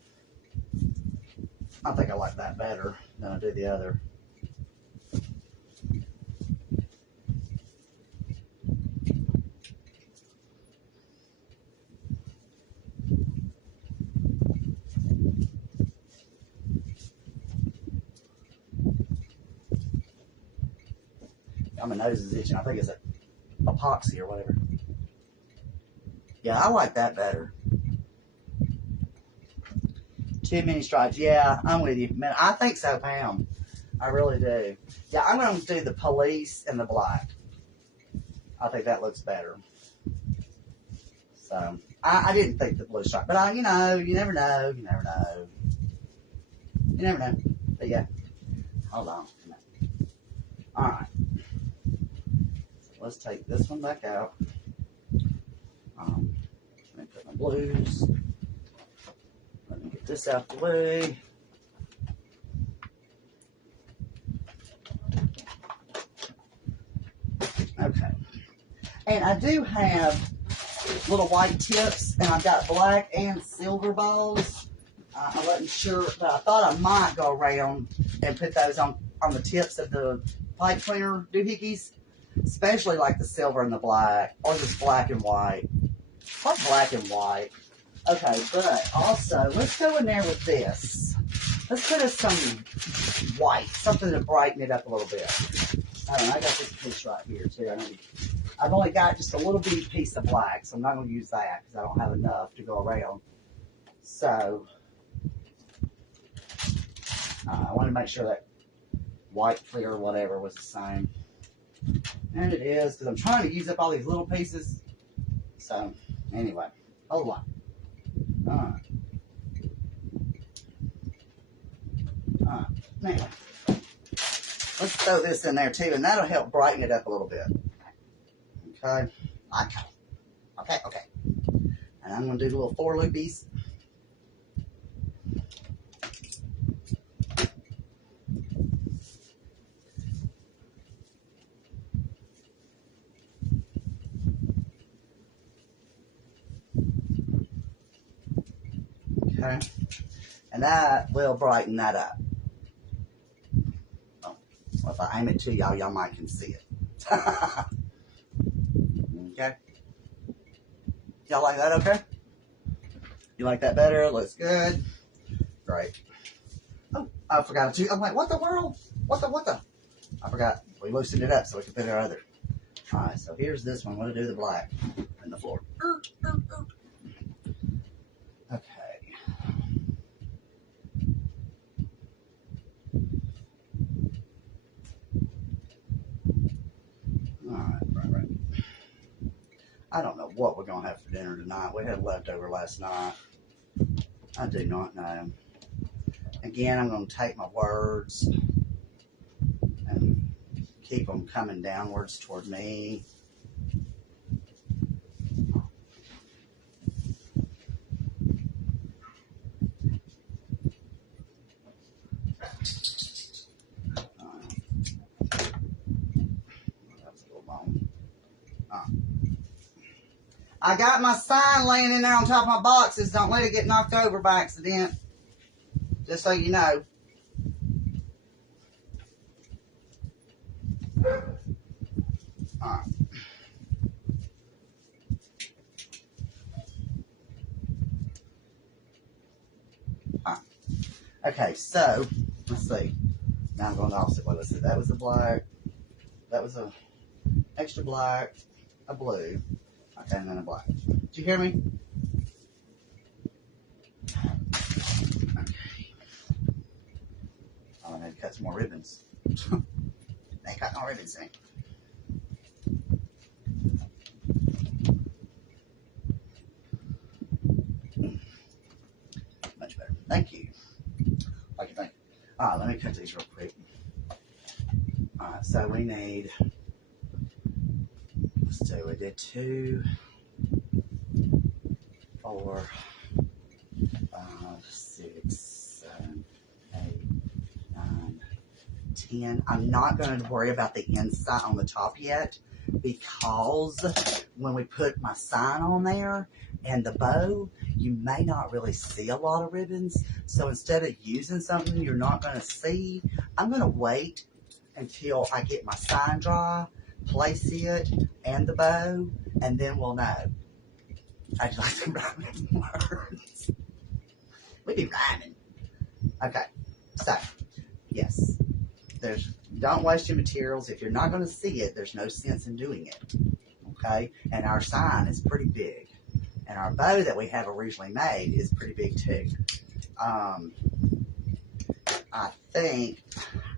I think I like that better than I do the other. God, my nose is itching. I think it's epoxy or whatever. Yeah, I like that better. Too many stripes. Yeah, I'm with you. Man, I think so, Pam. I really do. Yeah, I'm going to do the police and the black. I think that looks better. So, I didn't think the blue stripe. But, you know, you never know. You never know. You never know. But, yeah. Hold on. All right. So let's take this one back out. Let me put my blues. Let me get this out the way. Okay. And I do have little white tips, and I've got black and silver balls. I wasn't sure, but I thought I might go around and put those on the tips of the pipe cleaner doohickeys, especially like the silver and the black, or just black and white. Or black and white. Okay, but also, let's go in there with this. Let's put us some white, something to brighten it up a little bit. I got this piece right here, too. I've only got just a little bitty piece of black, so I'm not going to use that because I don't have enough to go around. So, I wanted to make sure that white, clear, or whatever was the same. And it is, because I'm trying to use up all these little pieces. So, anyway, hold on. Alright. Alright, anyway. Let's throw this in there too, and that'll help brighten it up a little bit. Okay? Okay. And I'm going to do the little 4 loopies. Okay? And that will brighten that up. Oh, well, if I aim it to y'all, y'all might can see it. Okay? Y'all like that okay? You like that better? Looks good. Great. Oh, I forgot to. I'm like, what the world? What the? I forgot. We loosened it up so we can put our other. Alright, so here's this one. I'm going to do the black in the floor. Okay. Right. I don't know what we're going to have for dinner tonight. We had leftover last night. I do not know. Again, I'm going to take my words and keep them coming downwards toward me. I got my sign laying in there on top of my boxes. Don't let it get knocked over by accident. Just so you know. Alright. Okay, so, let's see. Now I'm going the opposite way. Let's see. That was a black. That was a extra black. A blue. Okay, and then a black. Did you hear me? Okay. Oh, I need to cut some more ribbons. They got no ribbons in. Much better. Thank you. Thank you. Alright, let me cut these real quick. Alright, so we need, let's do, we did 2, 4, 5, 6, 7, 8, 9, 10. I'm not going to worry about the inside on the top yet because when we put my sign on there and the bow, you may not really see a lot of ribbons. So instead of using something you're not going to see, I'm going to wait until I get my sign dry, place it, and the bow, and then we'll know. I just like to rhyming words. We be rhyming. Okay, so, yes. don't waste your materials. If you're not going to see it, there's no sense in doing it. Okay? And our sign is pretty big. And our bow that we have originally made is pretty big too. I'm thinking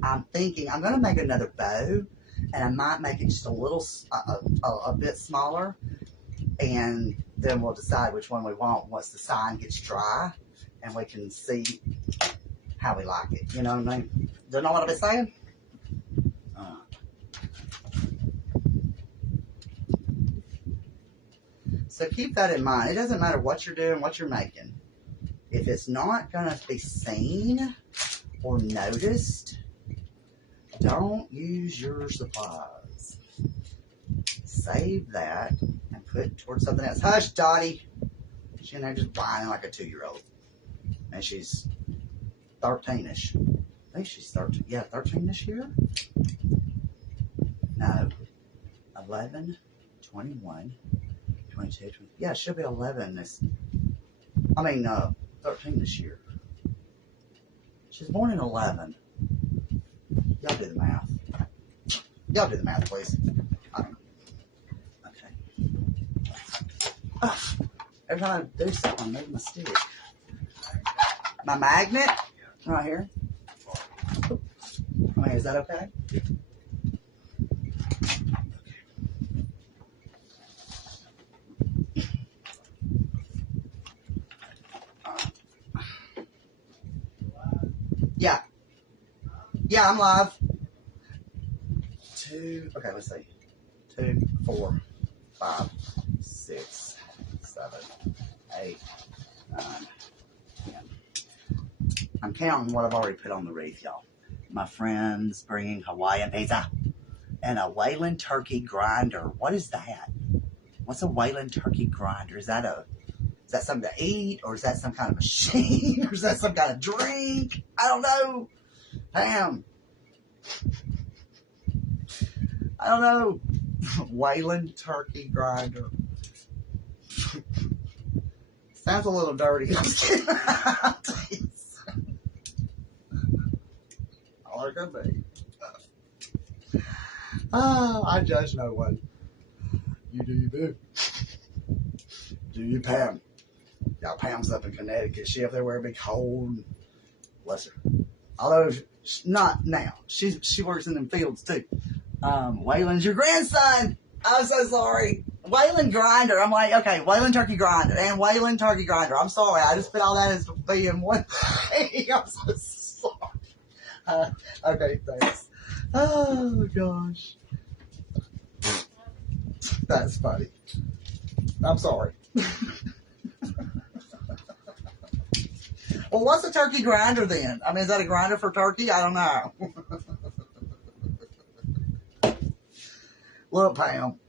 I'm going to make another bow, and I might make it just a bit smaller, and then we'll decide which one we want once the sign gets dry, and we can see how we like it. You know what I mean? Do you know what I've been saying? So keep that in mind. It doesn't matter what you're doing, what you're making. If it's not going to be seen or noticed, don't use your supplies. Save that and put it towards something else. Hush, Dottie. She's in there just whining like a 2-year-old. And she's 13-ish. I think she's 13. Yeah, 13 this year? No. 11, 21, 22, 20. Yeah, she'll be 11 13 this year. She's born in 11. Y'all do the math. Y'all do the math, please. Okay. Every time I do something, I move my stick. My magnet? Right here. Right here. Is that okay? Yeah. Yeah, I'm live. 2, okay, let's see. 2, 4, 5, 6, 7, 8, 9, 10. I'm counting what I've already put on the wreath, y'all. My friend's bringing Hawaiian pizza and a Wayland turkey grinder. What is that? What's a Wayland turkey grinder? Is that something to eat, or is that some kind of machine, or is that some kind of drink? I don't know. Pam. I don't know. Wayland turkey grinder. Sounds a little dirty. All it could be. Oh, I judge no one. You do you, boo. Do you, Pam? Yeah, Pam's up in Connecticut. She up there where it be cold. Bless her. Although, not now. She works in them fields, too. Wayland's your grandson. I'm so sorry. Wayland grinder. I'm like, okay, Wayland turkey grinder and Wayland turkey grinder. I'm sorry. I just put all that as being one thing. I'm so sorry. Okay, thanks. Oh, gosh. That's funny. I'm sorry. Well, what's a turkey grinder then? I mean, is that a grinder for turkey? I don't know. Look, Pam,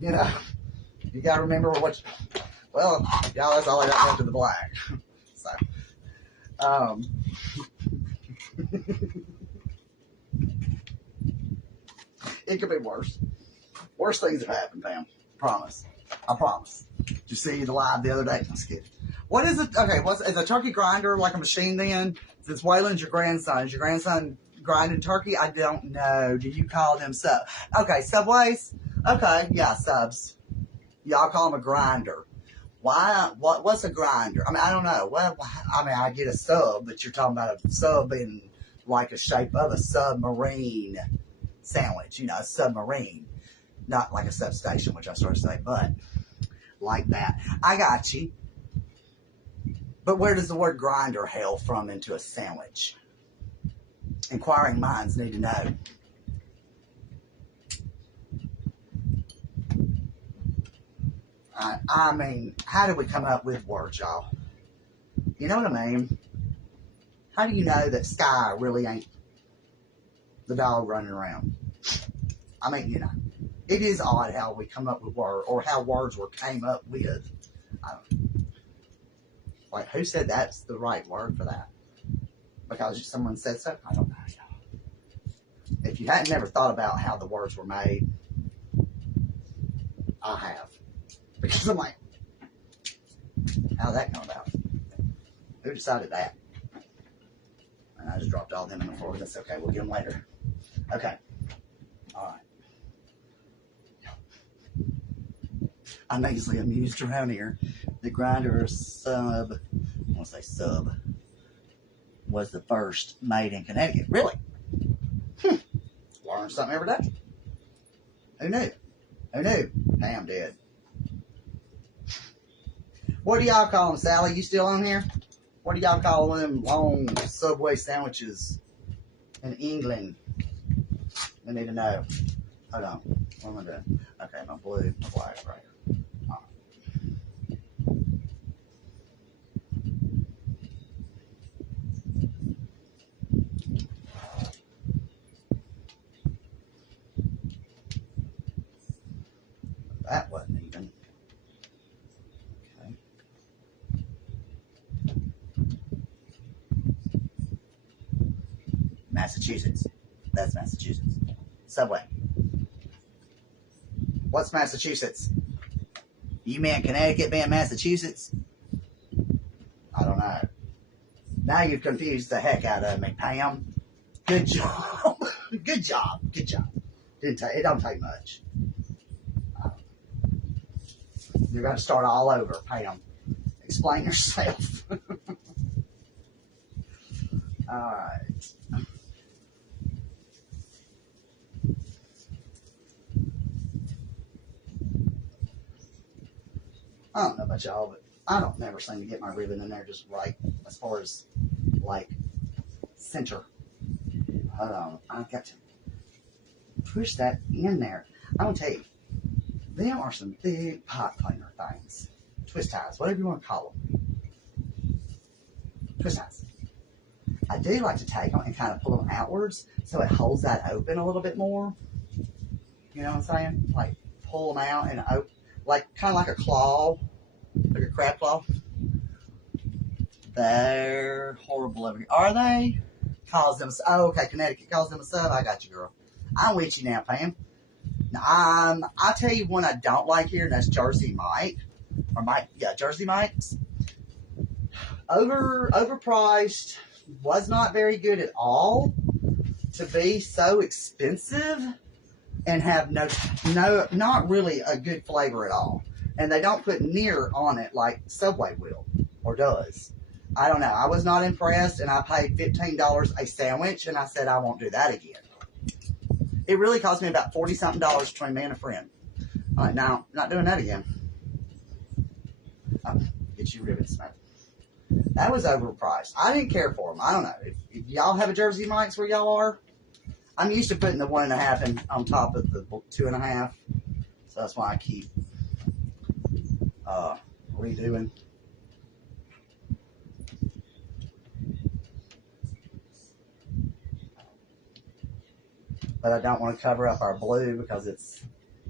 you know, you got to remember well, y'all, that's all I got left of the black. So, it could be worse. Worse things have happened, Pam. Promise. I promise. Did you see the live the other day? I'm just kidding. What is it? Okay, is a turkey grinder like a machine then? Since Wayland's your grandson, is your grandson grinding turkey? I don't know. Do you call them subs? Okay, Subways? Okay, yeah, subs. Y'all call them a grinder. Why? What's a grinder? I mean, I don't know. Well, I mean, I get a sub, but you're talking about a sub in like a shape of a submarine sandwich. You know, a submarine. Not like a substation, which I started to say, but like that. I got you. But where does the word grinder hail from into a sandwich? Inquiring minds need to know. I mean, how do we come up with words, y'all? You know what I mean? How do you know that Sky really ain't the dog running around? I mean, you know, it is odd how we come up with words, or how words were came up with. I don't know. Like, who said that's the right word for that? Because someone said so? I don't know, y'all. If you hadn't never thought about how the words were made, I have. Because I'm like, how'd that come about? Who decided that? And I just dropped all them in the floor. That's okay. We'll get them later. Okay. All right. I'm easily amused around here. The grinder sub, I want to say sub, was the first made in Connecticut. Really? Learn something every day. Who knew? Who knew? Pam did. What do y'all call them, Sally? You still on here? What do y'all call them long Subway sandwiches in England? We need to know. Hold on. What am I doing? Okay, my blue, my black right here. All right. That wasn't even. Okay. Massachusetts. That's Massachusetts. Subway. What's Massachusetts? You meant Connecticut being Massachusetts? I don't know. Now you've confused the heck out of me, Pam. Good job. Good job. Good job. It don't take much. You're going to start all over, Pam. Explain yourself. All right. I don't know about y'all, but I don't never seem to get my ribbon in there just right as far as like center. Hold on, I've got to push that in there. I'm gonna tell you, them are some big pot cleaner things, twist ties, whatever you want to call them, twist ties. I do like to take them and kind of pull them outwards so it holds that open a little bit more. You know what I'm saying? Like pull them out and open. Like kind of like a claw, like a crab claw. They're horrible over here. Are they? Calls them. Oh, okay. Connecticut calls them a sub. I got you, girl. I'm with you now, Pam. I'll tell you one I don't like here, and that's Jersey Mike. Or Mike, yeah, Jersey Mike's. Overpriced. Was not very good at all. To be so expensive. And have not really a good flavor at all. And they don't put near on it like Subway will or does. I don't know. I was not impressed, and I paid $15 a sandwich, and I said I won't do that again. It really cost me about $40-something between me and a friend. I'm like, no, not doing that again. Oh, get you ribbons, man. That was overpriced. I didn't care for them. I don't know. If y'all have a Jersey Mike's where y'all are, I'm used to putting the 1.5 in on top of the 2.5, so that's why I keep redoing. But I don't want to cover up our blue because it's,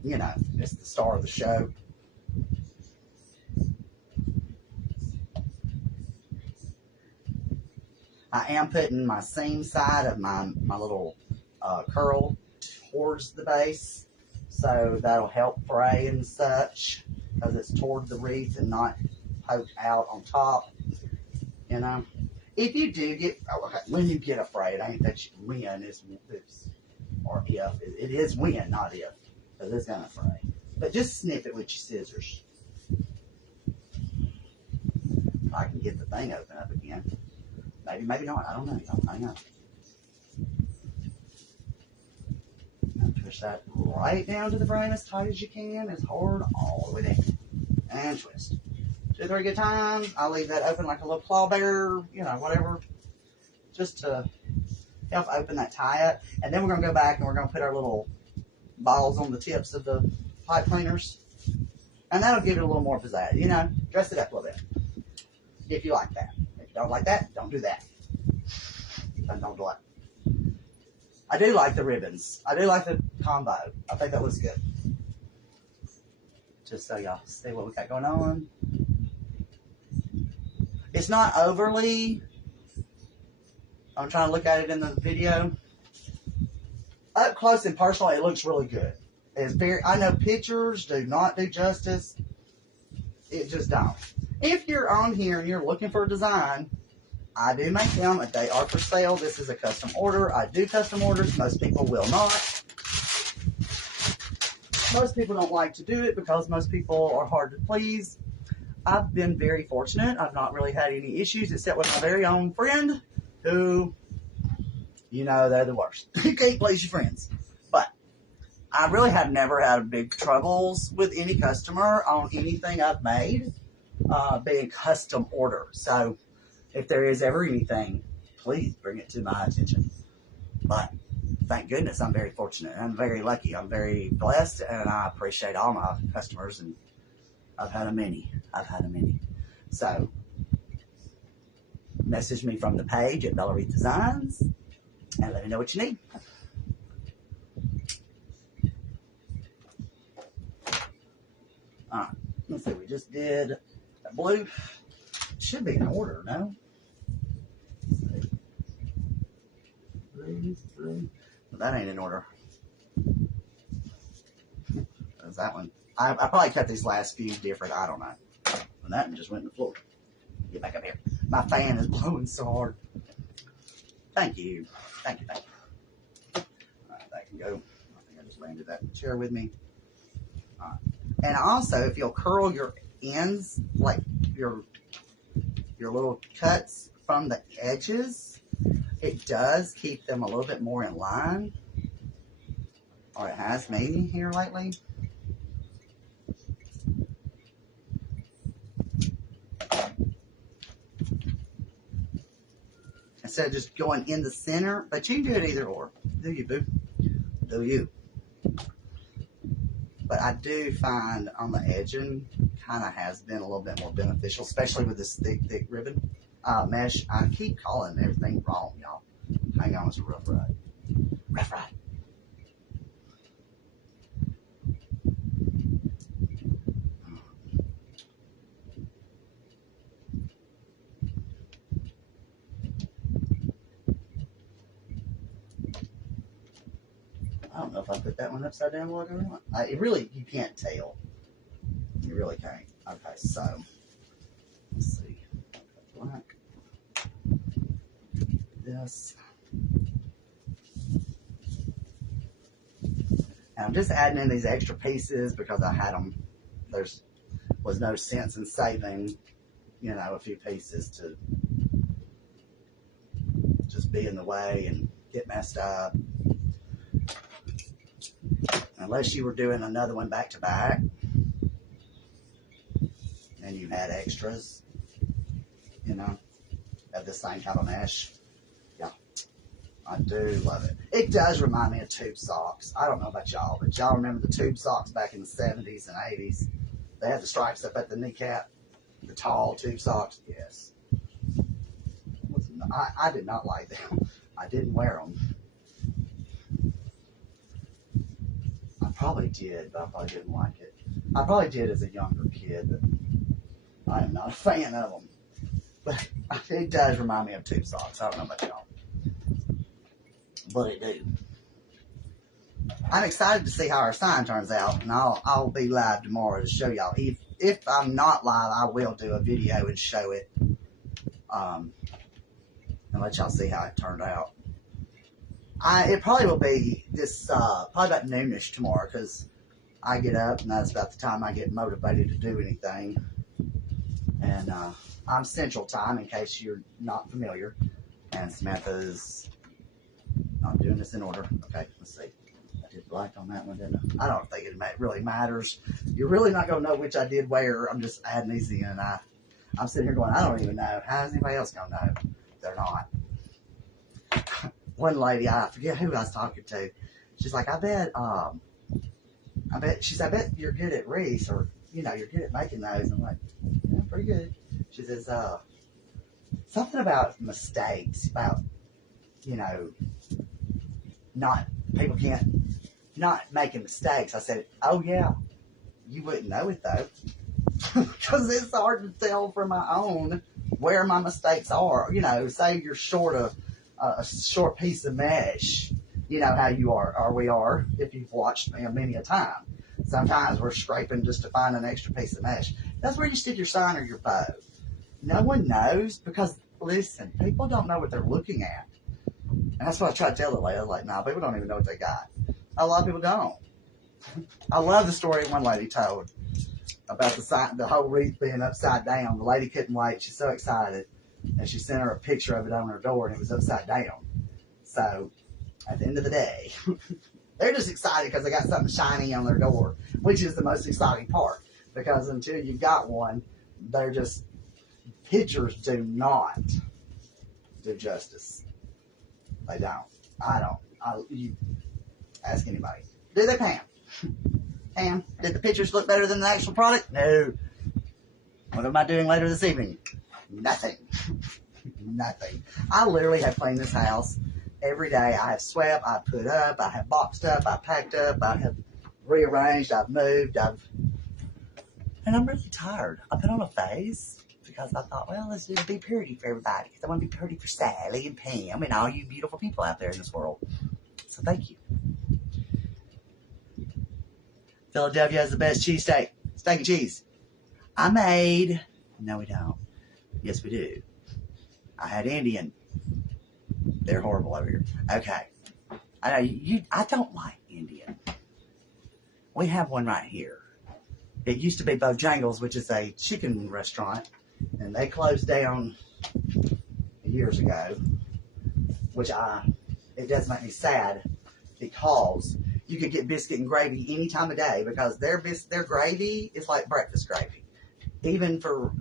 you know, it's the star of the show. I am putting my seam side of my little curl towards the base, so that'll help fray and such because it's toward the wreath and not poked out on top. You know, if you do get when you get a fray, it ain't that you win, it's or if it is win, not if, because it's gonna fray. But just snip it with your scissors. If I can get the thing open up again. Maybe, maybe not. I don't know. Hang on. Push that right down to the frame as tight as you can, as hard all the way down. And twist. 2 or 3 good times. I'll leave that open like a little claw bear, you know, whatever. Just to help open that tie up. And then we're going to go back and we're going to put our little balls on the tips of the pipe cleaners. And that'll give it a little more pizzazz, you know, dress it up a little bit. If you like that. If you don't like that, don't do that. And don't do it. I do like the ribbons. I do like the combo. I think that looks good. Just so y'all see what we got going on. It's not overly, I'm trying to look at it in the video. Up close and personal, it looks really good. It's very, I know pictures do not do justice. It just don't. If you're on here and you're looking for a design, I do make them, and they are for sale. This is a custom order. I do custom orders. Most people will not. Most people don't like to do it because most people are hard to please. I've been very fortunate. I've not really had any issues except with my very own friend who, you know, they're the worst. You can't please your friends. But I really have never had big troubles with any customer on anything I've made being custom order. So if there is ever anything, please bring it to my attention. But thank goodness I'm very fortunate. I'm very lucky. I'm very blessed, and I appreciate all my customers, and I've had a many. So message me from the page at Door Wreath Designs and let me know what you need. All right, let's see. We just did a blue. Should be in order, no? Blue. Well, that ain't in order. There's that one. I probably cut these last few different. I don't know. And that one just went in the floor. Get back up here. My fan is blowing so hard. Thank you. Thank you. All right, that can go. I think I just landed that chair with me. All right. And also, if you'll curl your ends, like your little cuts from the edges, it does keep them a little bit more in line. Or it has me here lately. Instead of just going in the center, but you can do it either or. Do you, boo? Do you? But I do find on the edging kind of has been a little bit more beneficial, especially with this thick ribbon mesh. I keep calling everything wrong, y'all. Hang on, it's a rough ride. Rough ride. I don't know if I put that one upside down like I want. It really, you can't tell. You really can't. Okay, so let's see. Black. This. And I'm just adding in these extra pieces because I had them. There was no sense in saving, you know, a few pieces to just be in the way and get messed up. Unless you were doing another one back to back and you had extras, you know, of the same kind of mesh. Yeah, I do love it. It does remind me of tube socks. I don't know about y'all, but y'all remember the tube socks back in the 70s and 80s? They had the stripes up at the kneecap, the tall tube socks. Yes. I did not like them. I didn't wear them. I probably did, but I probably didn't like it. I probably did as a younger kid, but I am not a fan of them. But it does remind me of tube socks. I don't know about y'all, but it do. I'm excited to see how our sign turns out, and I'll be live tomorrow to show y'all. If I'm not live, I will do a video and show it, and let y'all see how it turned out. It probably will be this, probably about noonish tomorrow, because I get up and that's about the time I get motivated to do anything. And I'm Central Time, in case you're not familiar. And Samantha's, I'm doing this in order. Okay, let's see. I did black on that one, didn't I? I don't think it really matters. You're really not going to know which I did where. I'm just adding these in. And I'm sitting here going, I don't even know. How's anybody else going to know? They're not. One lady, I forget who I was talking to. She's like, I bet you're good at wreaths, or, you know, you're good at making those. I'm like, yeah, pretty good. She says, something about mistakes, about, you know, not making mistakes. I said, oh yeah, you wouldn't know it though. Because it's hard to tell from my own where my mistakes are. You know, say you're short of a short piece of mesh. You know how you are, or we are, if you've watched me many a time. Sometimes we're scraping just to find an extra piece of mesh. That's where you stick your sign or your bow. No one knows, because listen, people don't know what they're looking at. And that's what I try to tell the lady. I was like, nah, people don't even know what they got. A lot of people don't. I love the story one lady told about the whole wreath being upside down. The lady couldn't wait. She's so excited. And she sent her a picture of it on her door, and it was upside down. So, at the end of the day, they're just excited because they got something shiny on their door, which is the most exciting part. Because until you've got one, they're just, pictures do not do justice. They don't. I don't. You ask anybody. Do they, Pam? Pam, did the pictures look better than the actual product? No. What am I doing later this evening? Nothing. Nothing. I literally have cleaned this house every day. I have swept, I put up, I have boxed up, I packed up, I have rearranged, I've moved, and I'm really tired. I put on a face because I thought, well, let's just be pretty for everybody. Because I want to be pretty for Sally and Pam and all you beautiful people out there in this world. So thank you. Philadelphia has the best cheesesteak. Steak and cheese. I made. No, we don't. Yes, we do. I had Indian. They're horrible over here. Okay. I know I don't like Indian. We have one right here. It used to be Bojangles, which is a chicken restaurant, and they closed down years ago, which it does make me sad because you could get biscuit and gravy any time of day because their gravy is like breakfast gravy. Even for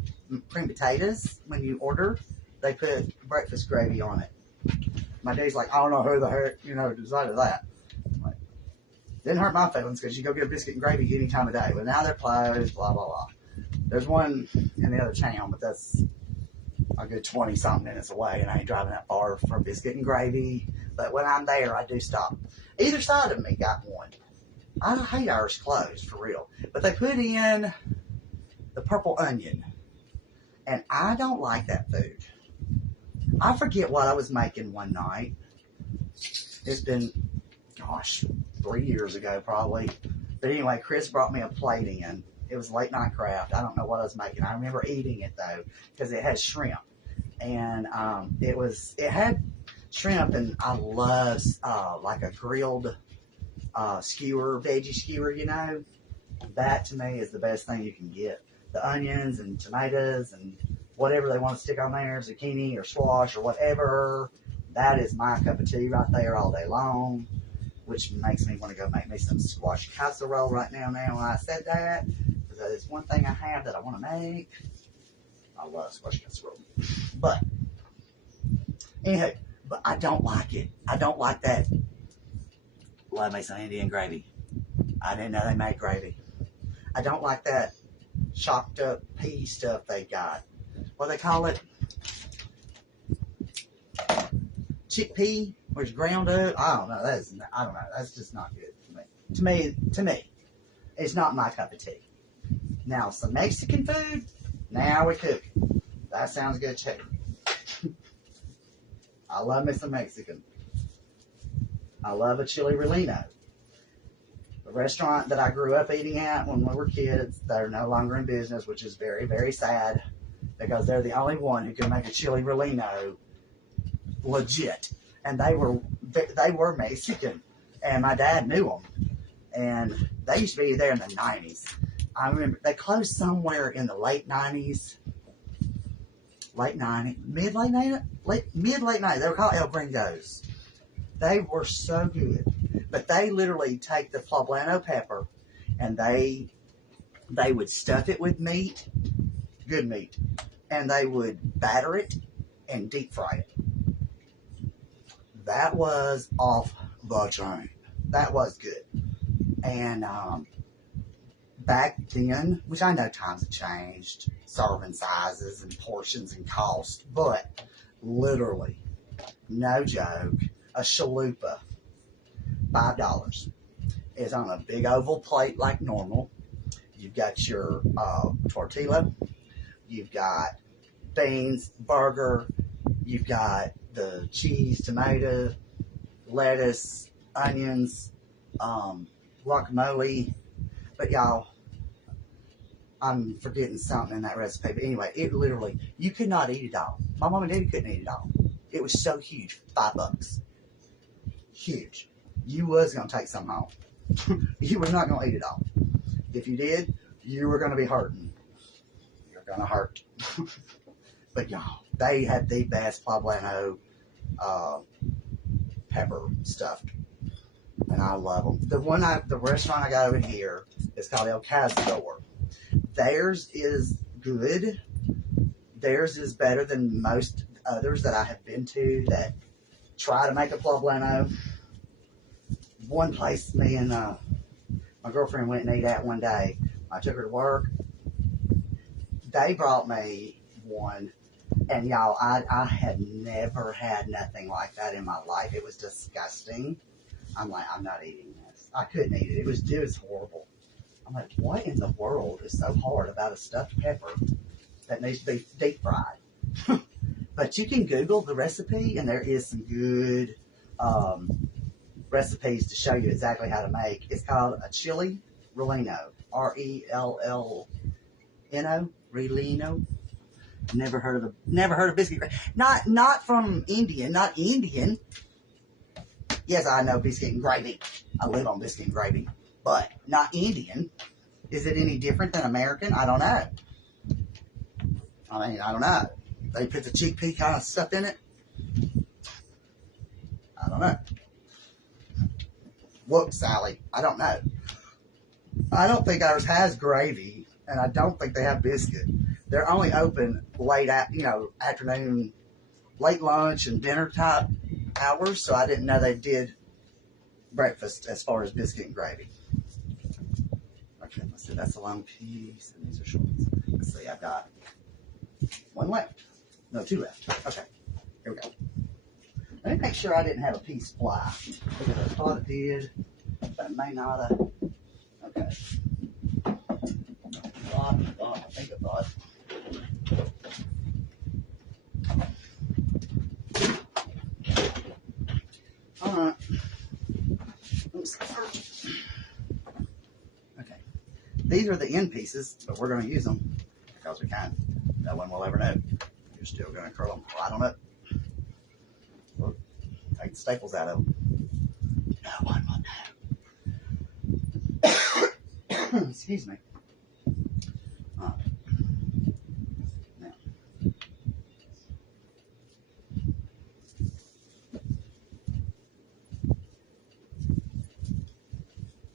cream potatoes, when you order, they put breakfast gravy on it. My dad's like, I don't know who the heck, decided that. Like, didn't hurt my feelings because you go get a biscuit and gravy any time of day. But now they're closed, blah, blah, blah. There's one in the other town, but that's a good 20-something minutes away, and I ain't driving that far for biscuit and gravy. But when I'm there, I do stop. Either side of me got one. I hate ours closed, for real. But they put in the purple onion, and I don't like that food. I forget what I was making one night. It's been, 3 years ago probably. But anyway, Chris brought me a plate in. It was late night craft. I don't know what I was making. I remember eating it though, because it had shrimp. And it had shrimp, and I love like a grilled skewer, veggie skewer, That to me is the best thing you can get. The onions and tomatoes and whatever they want to stick on there, zucchini or squash or whatever. That is my cup of tea right there all day long, which makes me want to go make me some squash casserole right now when I said that, because it's one thing I have that I want to make. I love squash casserole. But, anywho, but I don't like it. I don't like that. Love me some Indian gravy. I didn't know they made gravy. I don't like that chopped up pea stuff they got. What do they call it? Chickpea, or it's ground up. I don't know. I don't know. That's just not good for me. To me, it's not my cup of tea. Now, some Mexican food. Now we're cooking. That sounds good too. I love me some Mexican. I love a chili relleno. The restaurant that I grew up eating at when we were kids, they're no longer in business, which is very, very sad, because they're the only one who can make a chili relleno legit. And they were Mexican, and my dad knew them. And they used to be there in the 90s. I remember they closed somewhere in the late 90s. Mid-late 90s. They were called El Gringos. They were so good. But they literally take the poblano pepper, and they would stuff it with meat, good meat, and they would batter it and deep fry it. That was off the chain. That was good. And back then, which I know times have changed, serving sizes and portions and cost, but literally, no joke, a chalupa, $5. It's on a big oval plate like normal. You've got your tortilla. You've got beans, burger. You've got the cheese, tomato, lettuce, onions, guacamole. But y'all, I'm forgetting something in that recipe. But anyway, it literally, you could not eat it all. My mom and daddy couldn't eat it all. It was so huge. $5. Huge. You was going to take some home. You were not going to eat it all. If you did, you were going to be hurting. You're going to hurt. But y'all, they had the best poblano pepper stuffed. And I love them. The restaurant I got over here is called El Cazador. Theirs is good. Theirs is better than most others that I have been to that try to make a poblano. One place me and my girlfriend went and ate at one day. I took her to work. They brought me one. And y'all, I had never had nothing like that in my life. It was disgusting. I'm like, I'm not eating this. I couldn't eat it. It was horrible. I'm like, what in the world is so hard about a stuffed pepper that needs to be deep fried? But you can Google the recipe, and there is some good recipes to show you exactly how to make. It's called a chili relleno. Rellno. Relleno. Never heard of biscuit gravy. Not from Indian. Not Indian. Yes, I know biscuit and gravy. I live on biscuit and gravy. But not Indian. Is it any different than American? I don't know. I don't know. They put the chickpea kind of stuff in it. I don't know. Whoops, Sally. I don't know. I don't think ours has gravy, and I don't think they have biscuit. They're only open late afternoon, late lunch and dinner type hours, so I didn't know they did breakfast as far as biscuit and gravy. Okay, let's see, that's a long piece, and these are short. Let's see, I've got one left. No, two left. Okay, here we go. Let me make sure I didn't have a piece fly, because I thought it did, but it may not have. Okay. I think I thought. Alright. Okay. These are the end pieces, but we're going to use them because we can. No one will ever know. You're still going to curl them right on up. Look, take the staples out of them. No one will know. Excuse me.